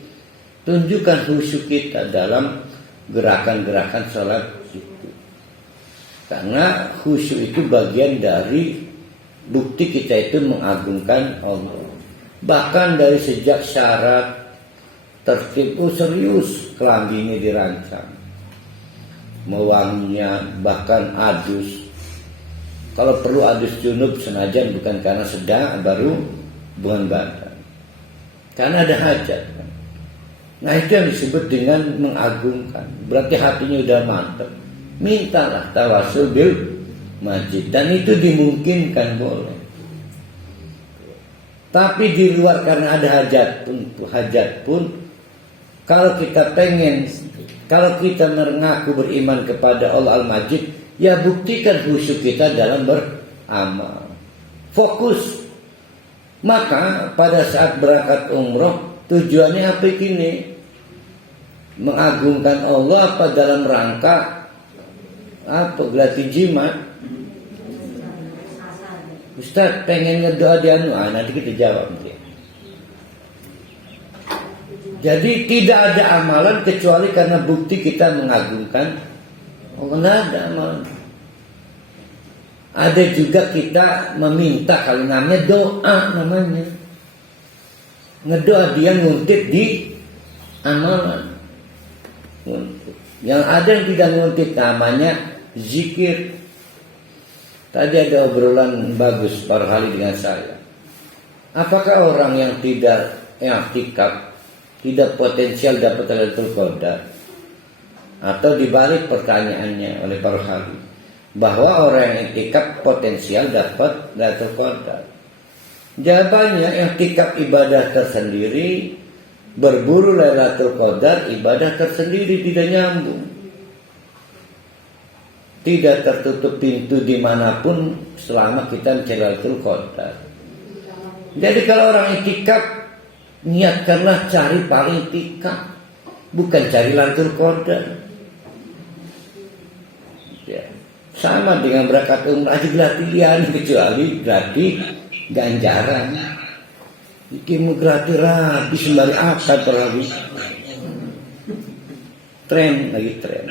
tunjukkan khusyuk kita dalam gerakan-gerakan sholat itu. Karena khusyuk itu bagian dari bukti kita itu mengagungkan Allah. Bahkan dari sejak syarat tertib, serius kelambi ini dirancang, mewanginya bahkan adus. Kalau perlu adus junub senajan bukan karena sedang, baru bukan badan, karena ada hajat. Nah itu yang disebut dengan mengagungkan. Berarti hatinya udah mantap. Mintalah tawasul bil majid, dan itu dimungkinkan, boleh. Tapi di luar karena ada hajat pun, kalau kita pengen, kalau kita mengaku beriman kepada Allah Al-Majid, ya buktikan khusyuk kita dalam beramal. Fokus. Maka pada saat berangkat umroh, tujuannya apa gini? Mengagungkan Allah apa dalam rangka apa? Gelatih jimat. Ustaz pengen ngedoa di nanti kita jawab. Jadi tidak ada amalan kecuali karena bukti kita mengagungkan Allah. Tidak ada amalan. Ada juga kita meminta, kalau namanya doa namanya. Ngedoa dia nguntit di amalan. Yang ada yang tidak nguntit namanya zikir. Tadi ada obrolan bagus para kali dengan saya. Apakah orang yang tidak i'tikaf tidak potensial dapat Lailatul Qadar? Atau dibalik pertanyaannya oleh para kali, bahwa orang yang i'tikaf potensial dapat Lailatul Qadar. Jawabannya, i'tikaf ibadah tersendiri, berburu Lailatul Qadar ibadah tersendiri, tidak nyambung. Tidak tertutup pintu dimanapun selama kita mencari Lailatul Qadar. Jadi kalau orang i'tikaf, niatkanlah cari paling i'tikaf, bukan cari Lailatul Qadar. Ya. Sama dengan berangkat umrah juga pilihan, kecuali gratis ganjaran. Ikimu gratis rabi sembari akad terlalu. Tren lagi tren.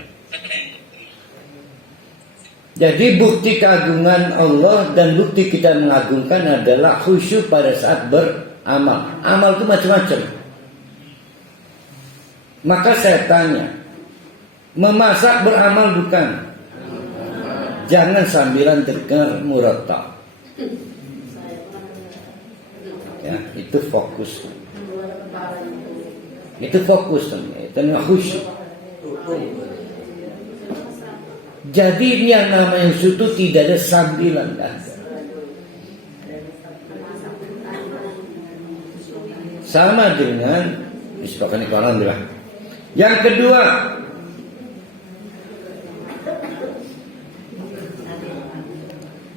Jadi bukti keagungan Allah dan bukti kita mengagungkan adalah khusyuk pada saat beramal. Amal itu macam-macam. Maka saya tanya, memasak beramal bukan? Jangan sambilan dengar murattal. Ya, itu fokus. Itu fokus, itu khusyuk. Jadi ini yang namanya itu tidak ada sambilan, kan? Sama dengan disebutkan itu, alhamdulillah. Yang kedua,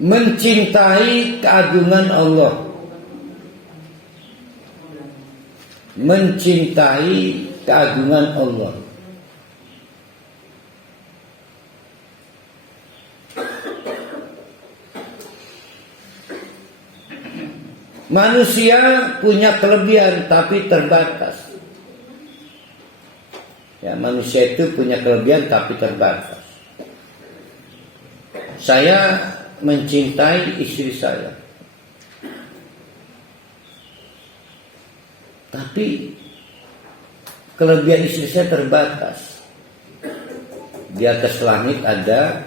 mencintai keagungan Allah. Mencintai keagungan Allah. Manusia punya kelebihan tapi terbatas. Ya, manusia itu punya kelebihan tapi terbatas. Saya mencintai istri saya, tapi kelebihan istri saya terbatas. Di atas langit ada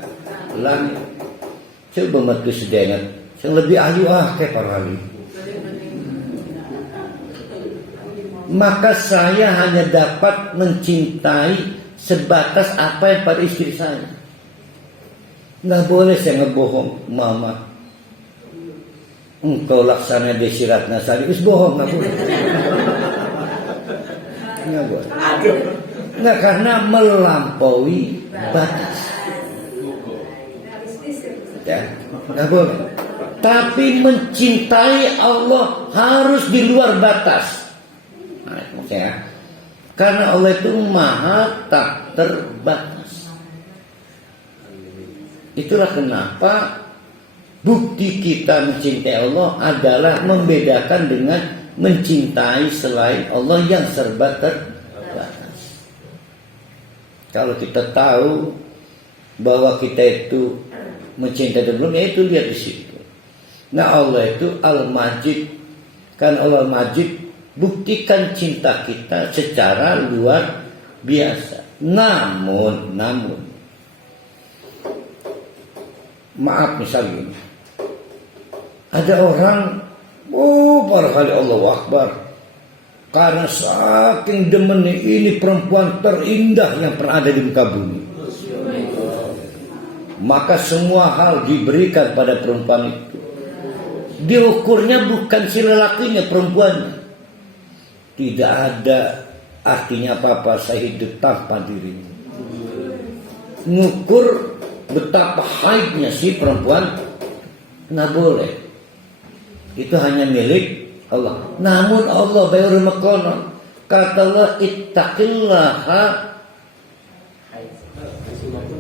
langit. Coba metu sedengat, yang lebih ahli kayak para ahli. Maka saya hanya dapat mencintai sebatas apa yang pada istri saya. Nggak boleh saya ngebohong, mama. Engkau laksana Desi Ratnasari, is bohong, nggak boleh. Nggak boleh. Nggak, karena melampaui batas. Ya, nggak boleh. Tapi mencintai Allah harus di luar batas. Ya. Karena Allah itu maha tak terbatas. Itulah kenapa bukti kita mencintai Allah adalah membedakan dengan mencintai selain Allah yang serba terbatas. Kalau kita tahu bahwa kita itu mencintai belum, ya itu lihat di situ. Nah, Allah itu Al-Majid. Kan Allah Al-Majid buktikan cinta kita secara luar biasa. Namun maaf misalnya ada orang barangkali Allahu Akbar, karena saking demennya ini perempuan terindah yang pernah ada di muka bumi, maka semua hal diberikan pada perempuan itu. Diukurnya bukan si lelakinya, perempuannya. Tidak ada artinya apa-apa saya hidup tanpa dirinya. Ngukur betapa haidnya si perempuan nggak boleh. Itu hanya milik Allah. Namun Allah baru makonon. Kata Allah ittaqillaha.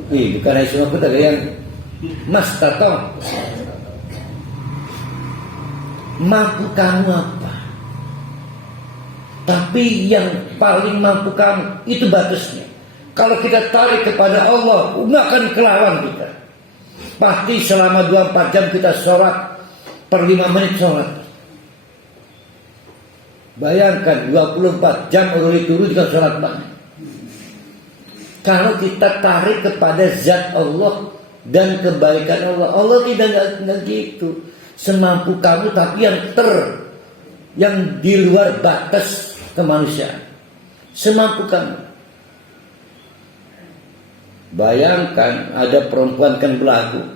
Bukan Aisyah aku tadi yang Mas Tato. Mampu kamu apa? Tapi yang paling mampu kamu itu batasnya. Kalau kita tarik kepada Allah, nggak akan kelawan kita. Pasti selama 24 jam kita sholat, per 5 menit sholat. Bayangkan 24 jam urut-urut kita sholat banyak. Kalau kita tarik kepada zat Allah dan kebaikan Allah, Allah tidak nggak gitu. Semampu kamu, tapi yang di luar batas kemanusiaan. Semampu kamu. Bayangkan ada perempuan kan berlaku.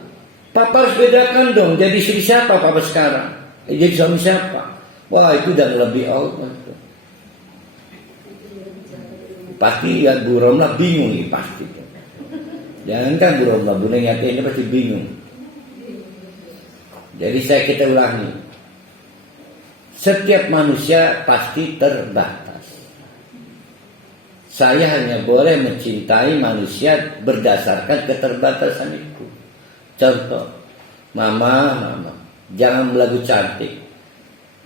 Papa harus bedakan dong. Jadi istri siapa papa sekarang? Jadi suami siapa? Wah itu dan lebih Allah. Pasti ya Bu Romlah bingung nih pasti. Jangankan Bu Romlah, Bu Nengati ini pasti bingung. Jadi kita ulangi. Setiap manusia pasti terbatas. Saya hanya boleh mencintai manusia berdasarkan keterbatasan itu. Contoh, mama, jangan belagu cantik.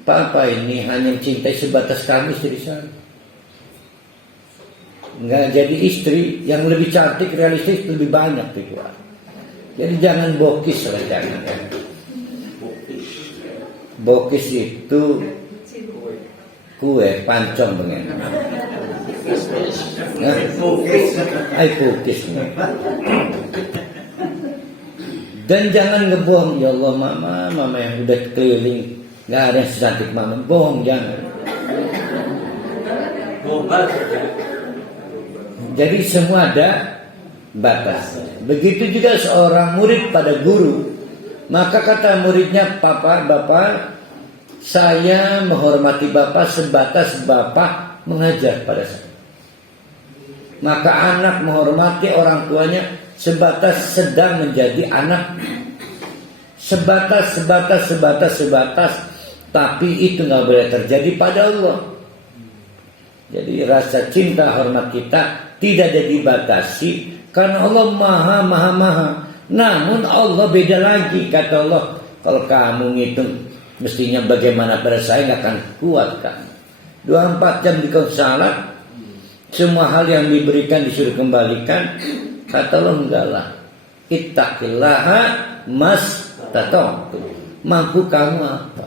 Papa ini hanya mencintai sebatas kamu istri saya. Enggak jadi istri yang lebih cantik, realistis lebih banyak itu. Jadi jangan bokis lah, jangan. Bokis itu kue pancong pengen. Bokis. Dan jangan ngebohong. Ya Allah mama yang udah keliling nggak ada yang secantik mama. Bohong jangan. Jadi semua ada batas. Begitu juga seorang murid pada guru. Maka kata muridnya, Bapak, saya menghormati Bapak sebatas Bapak mengajar pada saya. Maka anak menghormati orang tuanya sebatas sedang menjadi anak. Sebatas. Tapi itu nggak boleh terjadi pada Allah. Jadi rasa cinta hormat kita tidak ada dibatasi karena Allah maha. Namun Allah beda lagi. Kata Allah, kalau kamu ngitung mestinya bagaimana pada saya nggak akan kuat kan. 24 jam di kau salat, semua hal yang diberikan disuruh kembalikan. Kata Allah enggak lah. Ittaqillaha mastata'tu. Mampu kamu apa?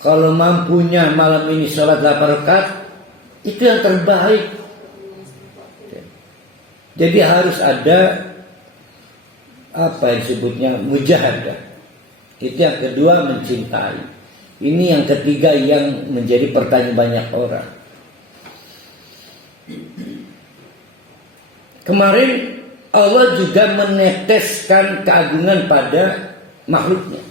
Kalau mampunya malam ini sholat 8 rakaat, itu yang terbaik. Jadi harus ada apa yang disebutnya mujahadah. Itu yang kedua, mencintai. Ini yang ketiga yang menjadi pertanyaan banyak orang. Kemarin Allah juga meneteskan keagungan pada makhluknya.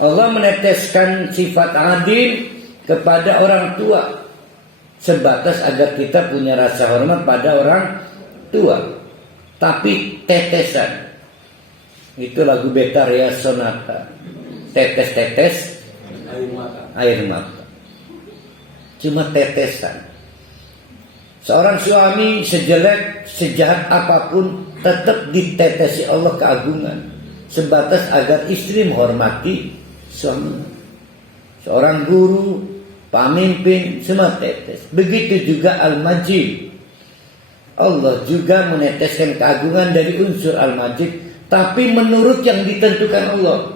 Allah meneteskan sifat adil kepada orang tua sebatas agar kita punya rasa hormat pada orang tua. Tapi tetesan. Itu lagu Betaria Sonata. Tetes-tetes air mata. Cuma tetesan. Seorang suami sejelek, sejahat apapun tetap ditetesi Allah keagungan. Sebatas agar istri menghormati suami. Seorang guru, pemimpin, semua tetes. Begitu juga Al-Majid. Allah juga meneteskan keagungan dari unsur Al-Majid, tapi menurut yang ditentukan Allah.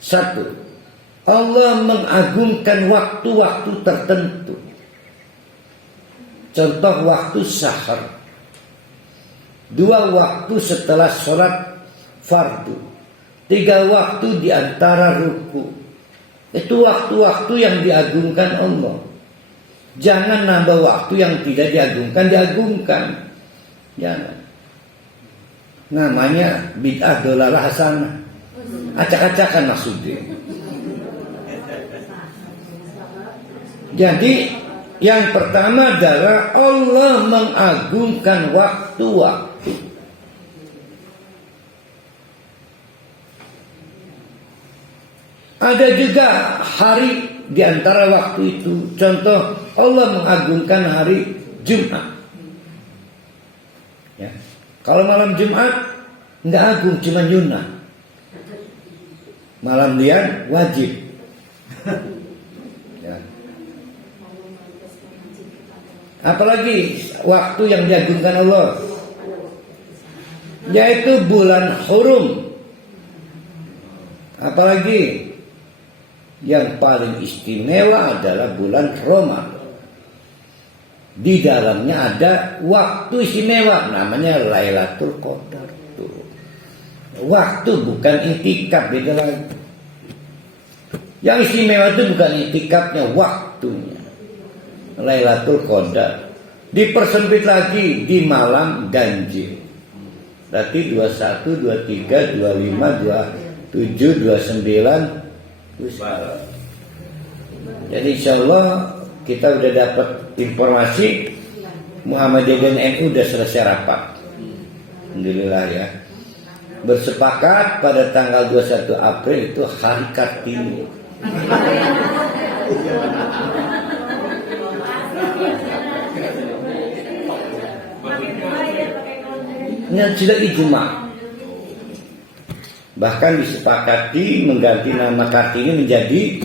1. Allah mengagungkan waktu-waktu tertentu. Contoh waktu sahar, 2 waktu setelah sholat fardu, 3 waktu di antara ruku. Itu waktu-waktu yang diagungkan Allah. Jangan nambah waktu yang tidak diagungkan. Jangan. Namanya bid'ah dolalah hasanah. Acak-acakan maksudnya. Jadi yang pertama adalah Allah mengagungkan waktu-waktu. Ada juga hari di antara waktu itu. Contoh, Allah mengagungkan hari Jumat. Ya. Kalau malam Jumat nggak agung, cuma nyunah. Malam lian wajib. Ya. Apalagi waktu yang diagungkan Allah, yaitu bulan hurum. Apalagi yang paling istimewa adalah bulan Ramadan. Di dalamnya ada waktu istimewa, namanya Lailatul Qadar. Waktu bukan itikaf, beda lagi. Yang istimewa itu bukan itikafnya, waktunya. Lailatul Qadar dipersempit lagi di malam ganjil. Berarti 21, 23, 25, 27, 29. Jadi insya Allah kita udah dapat informasi Muhammadiyah dan NU udah selesai rapat. Alhamdulillah ya. Bersepakat pada tanggal 21 April itu hari Kartini. Ini sudah ijma. Bahkan disepakati mengganti nama Kartini menjadi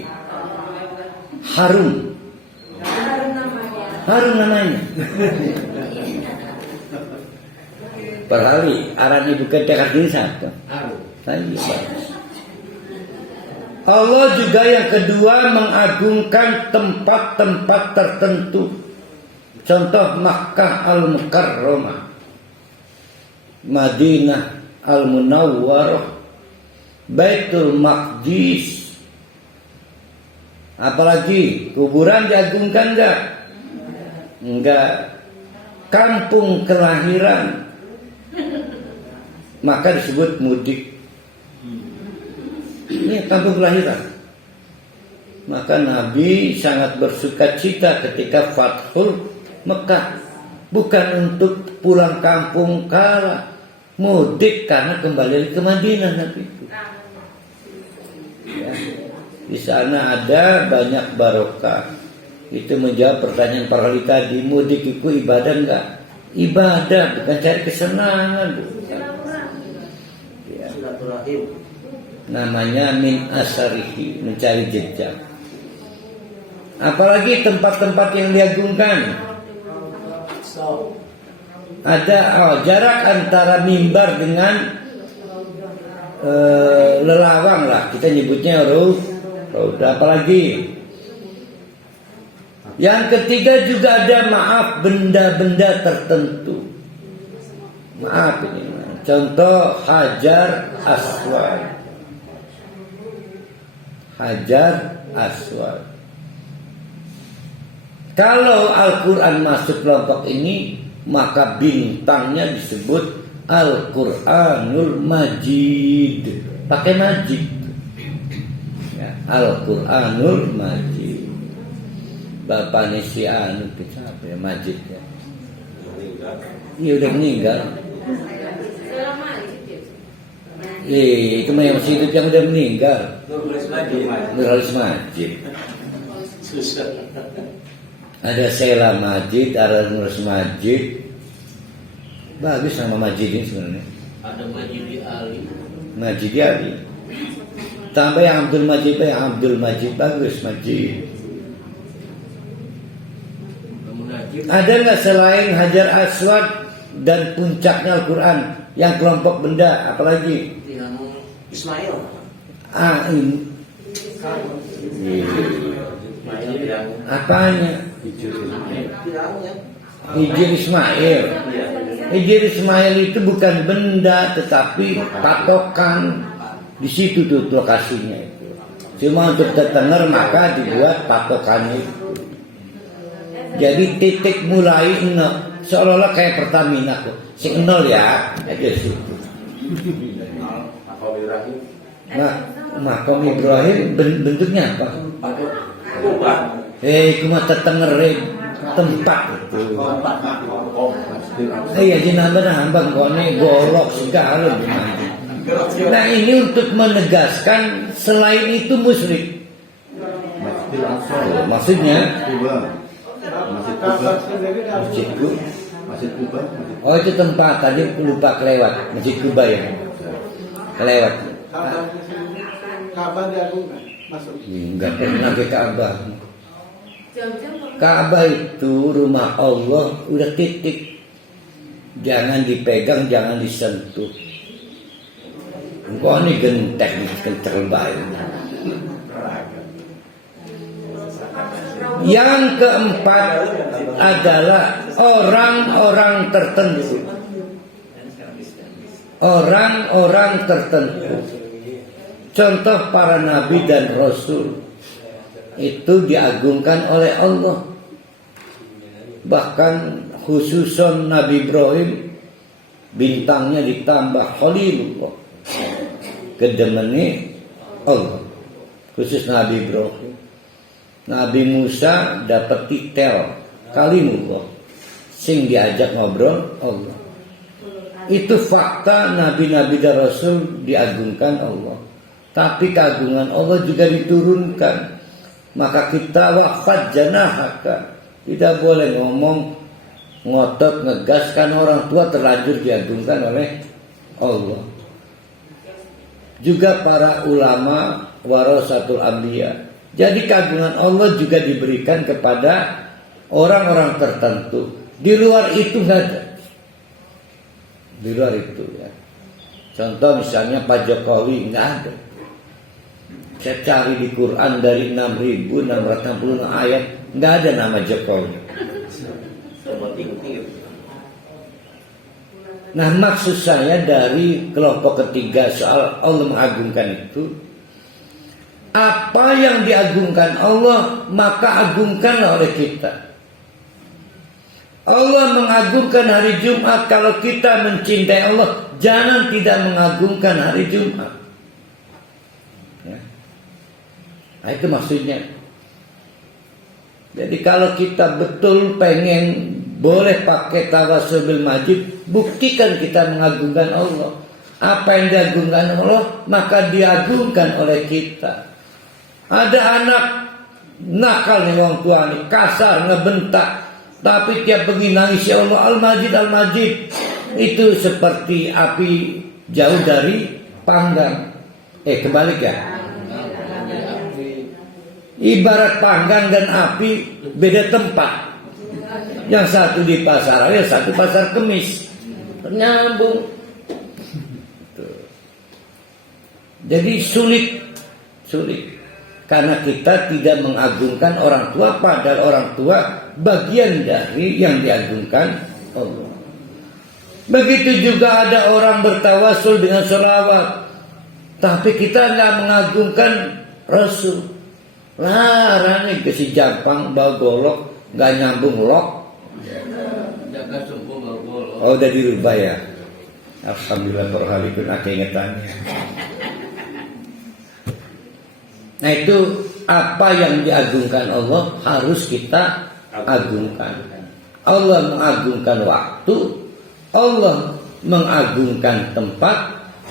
Harum. Harum namanya. Per hari aran ibu kita Kartini satu. Allah juga yang kedua mengagungkan tempat-tempat tertentu. Contoh Makkah Al-Mukarramah, Madinah Al-Munawwarah, Baitul Maqdis. Apalagi kuburan diagungkan enggak? Enggak. Kampung kelahiran, maka disebut mudik. Ini kampung kelahiran. Maka Nabi sangat bersukacita ketika Fathul Mekah. Bukan untuk pulang kampung kalah, mudik karena kembali ke Madinah Nabi itu. Ya. Di sana ada banyak barokah. Itu menjawab pertanyaan para ahli tadi, mudik itu ibadah enggak? Ibadah, bukan cari kesenangan. Ya. Namanya min asarihi, mencari jejak. Apalagi tempat-tempat yang diagungkan. Ada jarak antara mimbar dengan lelawang lah, kita nyebutnya raudah. Apalagi yang ketiga juga ada maaf benda-benda tertentu. Maaf ini, contoh Hajar Aswad. Hajar Aswad. Kalau Al-Quran masuk kelompok ini, maka bintangnya disebut Al-Quranul Majid. Pakai Majid. Ya, Al-Quranul Majid. Bapaknya si Anu siapa ya, Majid ya. Iya udah meninggal. Itu mah yang masih hidup yang udah meninggal. Nurhalis Majid. Ada Sheila Majid, ada Nurhalis Majid. Bagus nama Majid ini sebenarnya. Ada Majid Ali. Majid Ali. Tambah yang Abdul Majid, yang Abdul Majid bagus Majid. Ada nggak selain Hajar Aswad dan puncaknya Al-Quran yang kelompok benda, apalagi? Yang Ismail. Ini Apanya? Hijir Ismail. Hijir Ismail itu bukan benda tetapi patokan. Di situ tuh lokasinya itu. Cuma untuk terdengar maka dibuat patokannya itu. Jadi titik mulai nol, seolah-olah kayak Pertamina tuh. Sing nol ya, aja situ. Makom Ibrahim bentuknya apa? Cuma terdengar tempat itu. Iya jinambang kone golok segala gimana. Nah ini untuk menegaskan selain itu musyrik. Maksudnya Masjid Kuba. Oh itu tempat tadi lupa kelewat Masjid Kuba ya. Kelewat. Ka'bah diagungkan masuk. Enggak pernah ke Ka'bah. Ka'bah itu rumah Allah udah titik. Jangan dipegang, jangan disentuh. Engkau ini gentek kenceng baik. Yang keempat adalah orang-orang tertentu. Orang-orang tertentu. Contoh para nabi dan rasul itu diagungkan oleh Allah. Bahkan khususon Nabi Ibrahim bintangnya ditambah Khalilullah. Kedemeni Allah. Khusus Nabi Ibrahim. Nabi Musa dapat titel Kalimullah. Sing diajak ngobrol Allah. Itu fakta nabi-nabi dan rasul diagungkan Allah. Tapi keagungan Allah juga diturunkan. Maka kita waqfat janahaka. Tidak boleh ngomong ngotot ngegaskan orang tua terlanjur diagungkan oleh Allah. Juga para ulama warasatul anbiya. Jadi keagungan Allah juga diberikan kepada orang-orang tertentu. Di luar itu nggak ada. Di luar itu ya. Contoh misalnya Pak Jokowi nggak ada. Saya cari di Quran dari 6.666 ayat nggak ada nama Jokowi. Nah maksud saya dari kelompok ketiga soal Allah mengagungkan itu, apa yang diagungkan Allah maka agungkanlah oleh kita. Allah mengagungkan hari Jumat. Kalau kita mencintai Allah, jangan tidak mengagungkan hari Jumat. Ya. Nah itu maksudnya. Jadi kalau kita betul pengen boleh pakai tawasul bil majid, buktikan kita mengagungkan Allah. Apa yang diagungkan Allah maka diagungkan oleh kita. Ada anak nakal nih orang tua nih, kasar, ngebentak, tapi tiap pergi nangis ya Allah Al-Majid Al-Majid. Itu seperti api jauh dari panggang. Kebalik ya. Ibarat panggang dan api beda tempat. Yang satu di pasar raya, satu pasar Kemis. Nyambung. Jadi sulit. Karena kita tidak mengagungkan orang tua, padahal orang tua bagian dari yang diagungkan Allah. Begitu juga ada orang bertawasul dengan sholawat, tapi kita nggak mengagungkan Rasul. Larang nih ke si Jampang bawa golok, nggak nyambung lok. Oh udah dirubah ya. Alhamdulillah perhalikun keingetannya. Nah itu apa yang diagungkan Allah harus kita agungkan. Allah mengagungkan waktu, Allah mengagungkan tempat,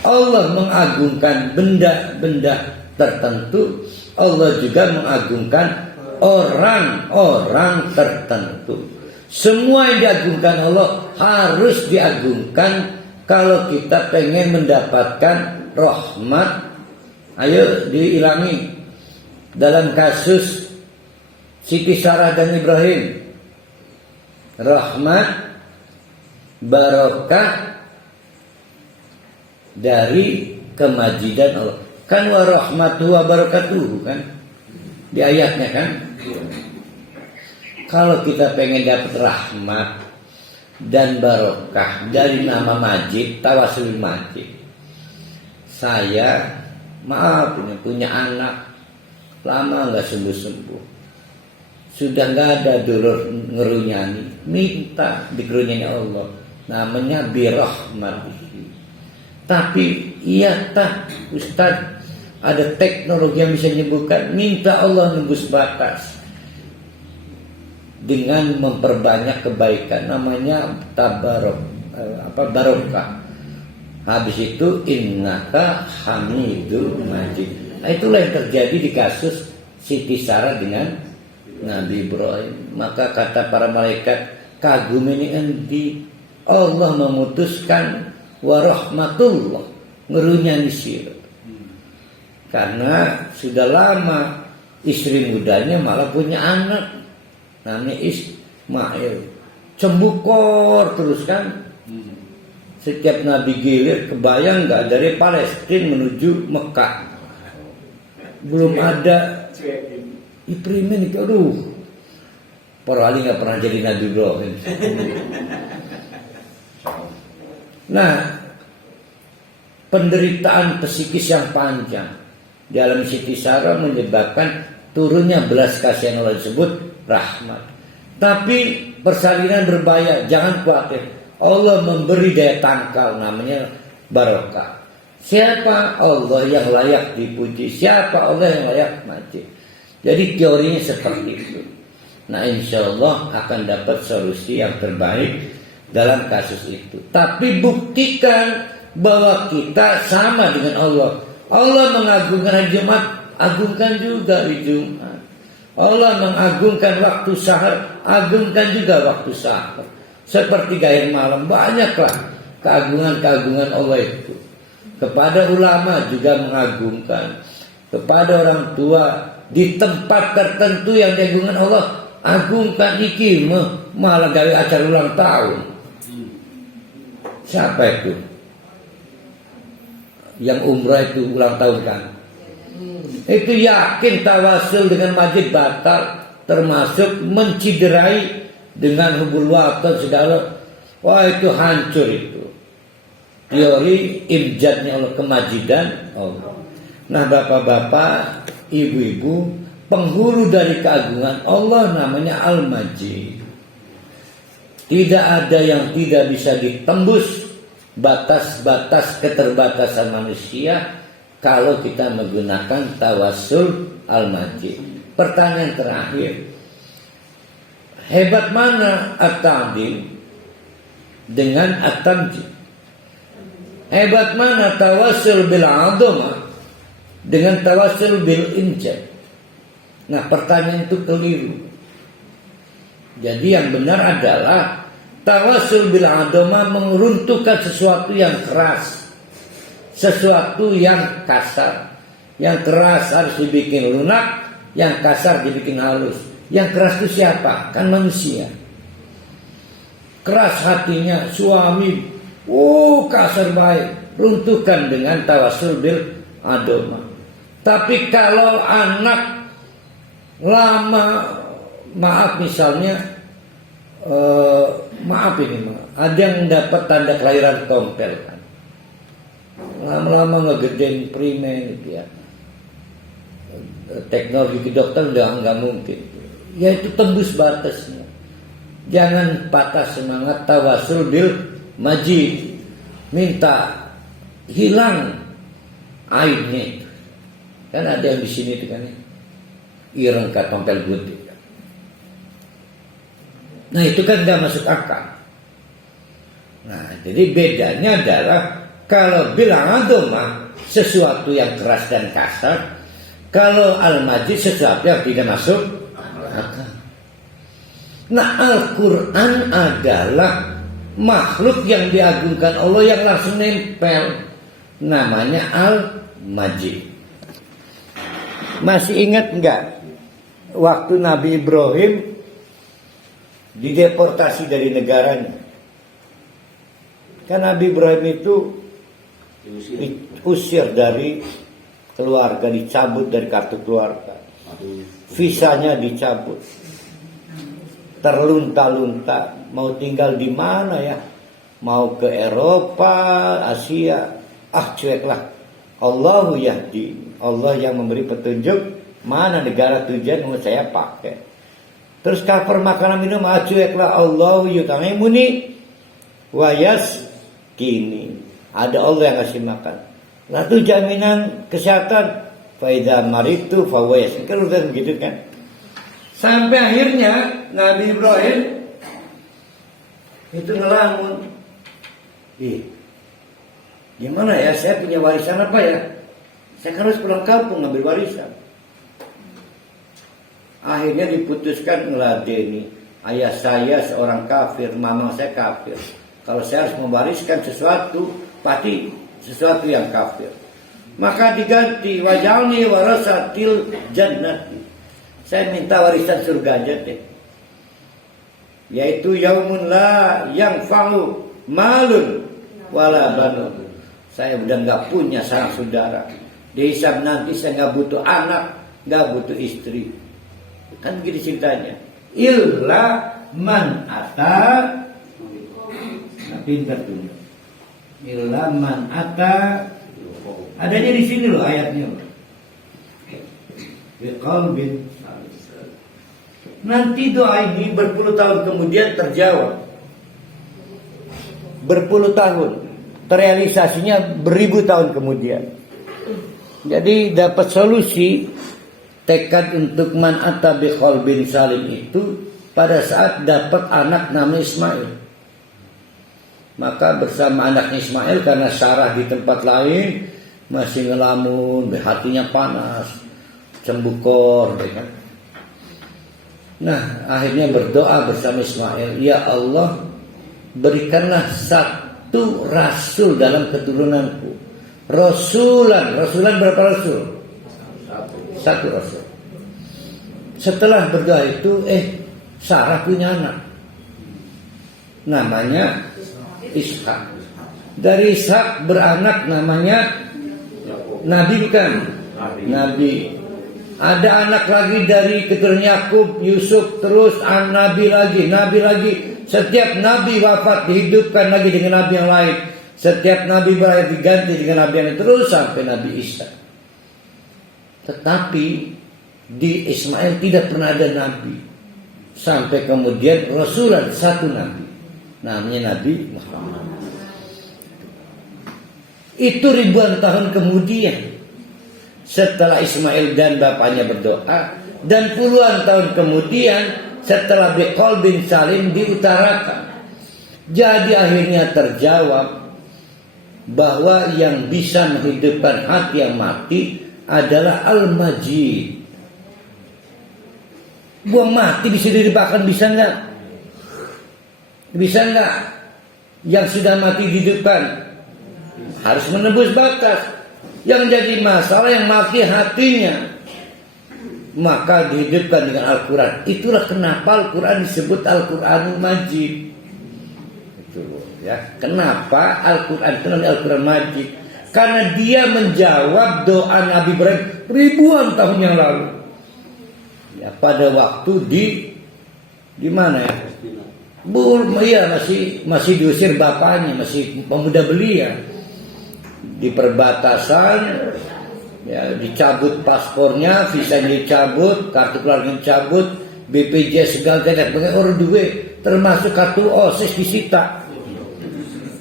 Allah mengagungkan benda-benda tertentu, Allah juga mengagungkan orang-orang tertentu. Semua yang diagungkan Allah harus diagungkan kalau kita pengen mendapatkan rahmat. Ayo diilangi. Dalam kasus Siti Sarah dan Ibrahim, rahmat, barokah dari kemajidan Allah. Kan wa rahmatuhu wa barakatuhu kan. Di ayatnya kan. Kalau kita pengen dapat rahmat dan barokah dari nama Majid, Tawasul Majid. Saya maaf ini punya anak lama nggak sembuh-sembuh. Sudah nggak ada dulur ngerunyani, minta dikerunyani Allah. Namanya birahmatihi. Tapi iya tak Ustaz, ada teknologi yang bisa menyembuhkan. Minta Allah nembus batas dengan memperbanyak kebaikan, namanya barokah. Habis itu innaka hamidul majid. Nah, itulah yang terjadi di kasus Siti Sarah dengan Nabi Ibrahim. Maka kata para malaikat, kagum ini endi Allah memutuskan warahmatullah ngerunyani sira. Karena sudah lama istri mudanya malah punya anak namanya Ismail, cembukor terus kan. Setiap Nabi gilir kebayang nggak dari Palestina menuju Mekah, belum ada Iprimen itu, aduh, perwali nggak pernah jadi Nabi Ibrahim. Nah, penderitaan psikis yang panjang dalam Siti Sarah menyebabkan turunnya belas kasihan Allah disebut rahmat. Tapi persalinan berbahaya, jangan khawatir. Allah memberi daya tangkal namanya barokah. Siapa Allah yang layak dipuji, siapa Allah yang layak majid. Jadi teorinya seperti itu. Nah, insya Allah akan dapat solusi yang terbaik dalam kasus itu. Tapi buktikan bahwa kita sama dengan Allah. Allah mengagungkan hari Jumat, agungkan juga hari Jumat. Allah mengagungkan waktu sahur, agungkan juga waktu sahur. Seperti akhir malam, banyaklah keagungan-keagungan Allah itu. Kepada ulama juga mengagungkan. Kepada orang tua di tempat tertentu yang diagungkan Allah, agungkan iki malah gawe acara ulang tahun. Siapa itu? Yang umrah itu ulang tahun kan? Itu yakin tawasul dengan majid batal, termasuk menciderai dengan hubul waton segala. Wah, itu hancur itu. Teori imjadnya Allah, kemajidan Allah. Nah, bapak-bapak, ibu-ibu, penghulu dari keagungan Allah namanya Al-Majid. Tidak ada yang tidak bisa ditembus batas-batas keterbatasan manusia kalau kita menggunakan tawasul Al-Majid. Pertanyaan terakhir, hebat mana at-ta'dil dengan at-tamjid? Hebat mana tawasul bil adhamah dengan tawasul bil imjad? Nah, pertanyaan itu keliru. Jadi yang benar adalah tawasul bil adhamah meruntuhkan sesuatu yang keras, sesuatu yang kasar. Yang keras harus dibikin lunak, yang kasar dibikin halus. Yang keras itu siapa? Kan manusia. Keras hatinya suami, kasar baik, runtuhkan dengan tawasul bil adhamah. Tapi kalau anak lama, maaf misalnya, ada yang dapat tanda kelahiran kompel kan, lama-lama ngegedein primen gitu ya. Teknologi dokter udah nggak mungkin. Ya itu tembus batasnya. Jangan patah semangat tawasul bil majid. Minta hilang aibnya. Kan ada yang di sini tuh kan, ireng kat tompel putih. Nah, itu kan nggak masuk akal. Nah, jadi bedanya adalah kalau bilang adhamah sesuatu yang keras dan kasar, kalau al-majid sesuatu yang tidak masuk akal. Nah, Al-Quran adalah makhluk yang diagungkan Allah yang langsung nempel, namanya Al-Majid. Masih ingat enggak waktu Nabi Ibrahim dideportasi dari negaranya? Kan Nabi Ibrahim itu diusir dari keluarga, dicabut dari kartu keluarga. visanya dicabut, terlunta-lunta, mau tinggal di mana ya, mau ke Eropa, Asia, cueklah. Allahu yahdi, Allah yang memberi petunjuk mana negara tujuan mau saya pakai. Terus cover makanan minum, cueklah. Allahu yutamimuni wayas kini, ada Allah yang kasih makan. Lalu jaminan kesehatan, faida maritu fawayas, kan udah begitu kan. Sampai akhirnya Nabi Ibrahim itu ngelamun, gimana ya, saya punya warisan apa ya, saya kan harus pulang kampung ngambil warisan. Akhirnya diputuskan ngeladeni, ayah saya seorang kafir, mama saya kafir, kalau saya harus mewariskan sesuatu pasti sesuatu yang kafir. Maka diganti, wajalni warasatil jannati, saya minta warisan surga aja deh, yaitu yaumun la yang falu malun wala banun. Saya udah nggak punya sanak saudara, di hisab nanti saya nggak butuh anak, nggak butuh istri, kan begitu ceritanya. Illa man ata, nah, pintar tuh. Illa man ata, adanya di sini loh ayatnya. Biqalbin, nanti doa ini berpuluh tahun kemudian terjawab, berpuluh tahun, terrealisasinya beribu tahun kemudian. Jadi dapat solusi. Tekad untuk man ata biqalbin salim itu pada saat dapat anak namanya Ismail. Maka bersama anaknya Ismail, karena Sarah di tempat lain masih ngelamun, hatinya panas, cembukor, ya kan? Nah, akhirnya berdoa bersama Ismail, ya Allah, berikanlah satu rasul dalam keturunanku. Rasulan berapa rasul? Satu rasul. Setelah berdoa itu, Sarah punya anak, namanya Ishak. Dari Ishak beranak namanya Nabi, bukan? Nabi. Ada anak lagi dari keturunan Yakub, Yusuf, terus Nabi lagi. Setiap Nabi wafat dihidupkan lagi dengan Nabi yang lain. Setiap Nabi berakhir diganti dengan Nabi yang lain, terus sampai Nabi Isa. Tetapi di Ismail tidak pernah ada Nabi. Sampai kemudian Rasulullah satu Nabi, namanya Nabi Muhammad. Itu ribuan tahun kemudian setelah Ismail dan bapaknya berdoa, dan puluhan tahun kemudian setelah biqalbin salim diutarakan. Jadi akhirnya terjawab bahwa yang bisa menghidupkan hati yang mati adalah Al-Majid. Buang mati bisa dihidupkan, bisa enggak? Bisa enggak? Yang sudah mati dihidupkan harus menembus batas. Yang jadi masalah yang mati hatinya, maka dihidupkan dengan Al-Quran. Itulah kenapa Al-Quran disebut Al-Quranul Majid. Itu ya. Kenapa Al-Quran itu namanya Al-Quran Majid? Karena dia menjawab doa Nabi Ibrahim ribuan tahun yang lalu. Ya, pada waktu di mana ya? Masih diusir bapaknya, masih pemuda belia. Di perbatasan, ya, dicabut paspornya, visanya dicabut, kartu keluarga dicabut, BPJS segala tidak pakai orang duit, termasuk kartu OSIS disita,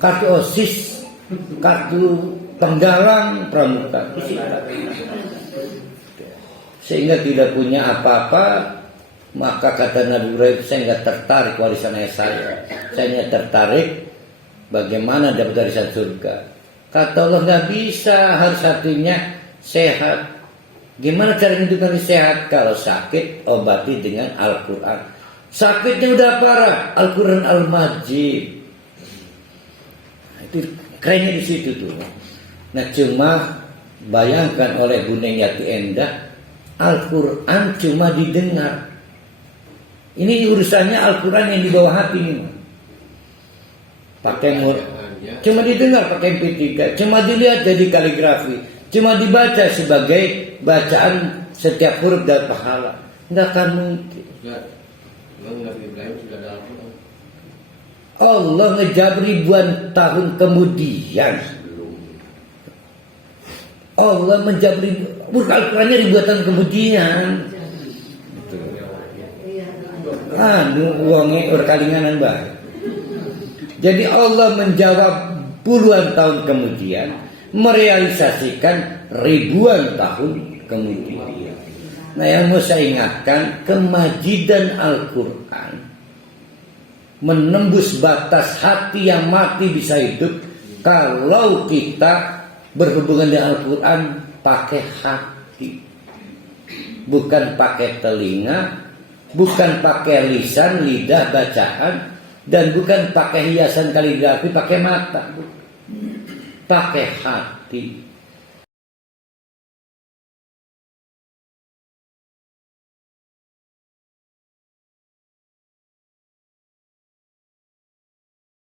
kartu OSIS, kartu penggalang pramuka disita. Sehingga tidak punya apa-apa. Maka kata Nabi Ibrahim, saya nggak tertarik warisan ayah saya hanya tertarik bagaimana dapat warisan surga. Kata Allah, nggak bisa, harus satunya sehat. Gimana cara menentukan sehat? Kalau sakit, obati dengan Al-Quran. Sakitnya udah parah, Al-Quran Al-Majid. Nah, itu kerennya di situ tuh. Nah, cuma bayangkan oleh Bunda Yati Endah, Al-Quran cuma didengar. Ini urusannya Al-Quran yang di bawah hati ini. Pakai cuma didengar pakai MP3, cuma dilihat jadi kaligrafi, cuma dibaca sebagai bacaan setiap huruf dapat pahala. Nggak akan mungkin. Ustaz, memang Nabi Ibrahim sudah ada Al-Quran. Allah ngejawab ribuan tahun kemudian. Allah menjawab Al-Qurannya ribuan tahun kemudian. Wonge urkalinganan bah. Jadi Allah menjawab puluhan tahun kemudian, merealisasikan ribuan tahun kemudian. Nah, yang mau saya ingatkan, kemajidan Al-Quran menembus batas hati yang mati bisa hidup kalau kita berhubungan dengan Al-Quran pakai hati, bukan pakai telinga, bukan pakai lisan, lidah, bacaan, dan bukan pakai hiasan kaligrafi, pakai mata, pakai hati.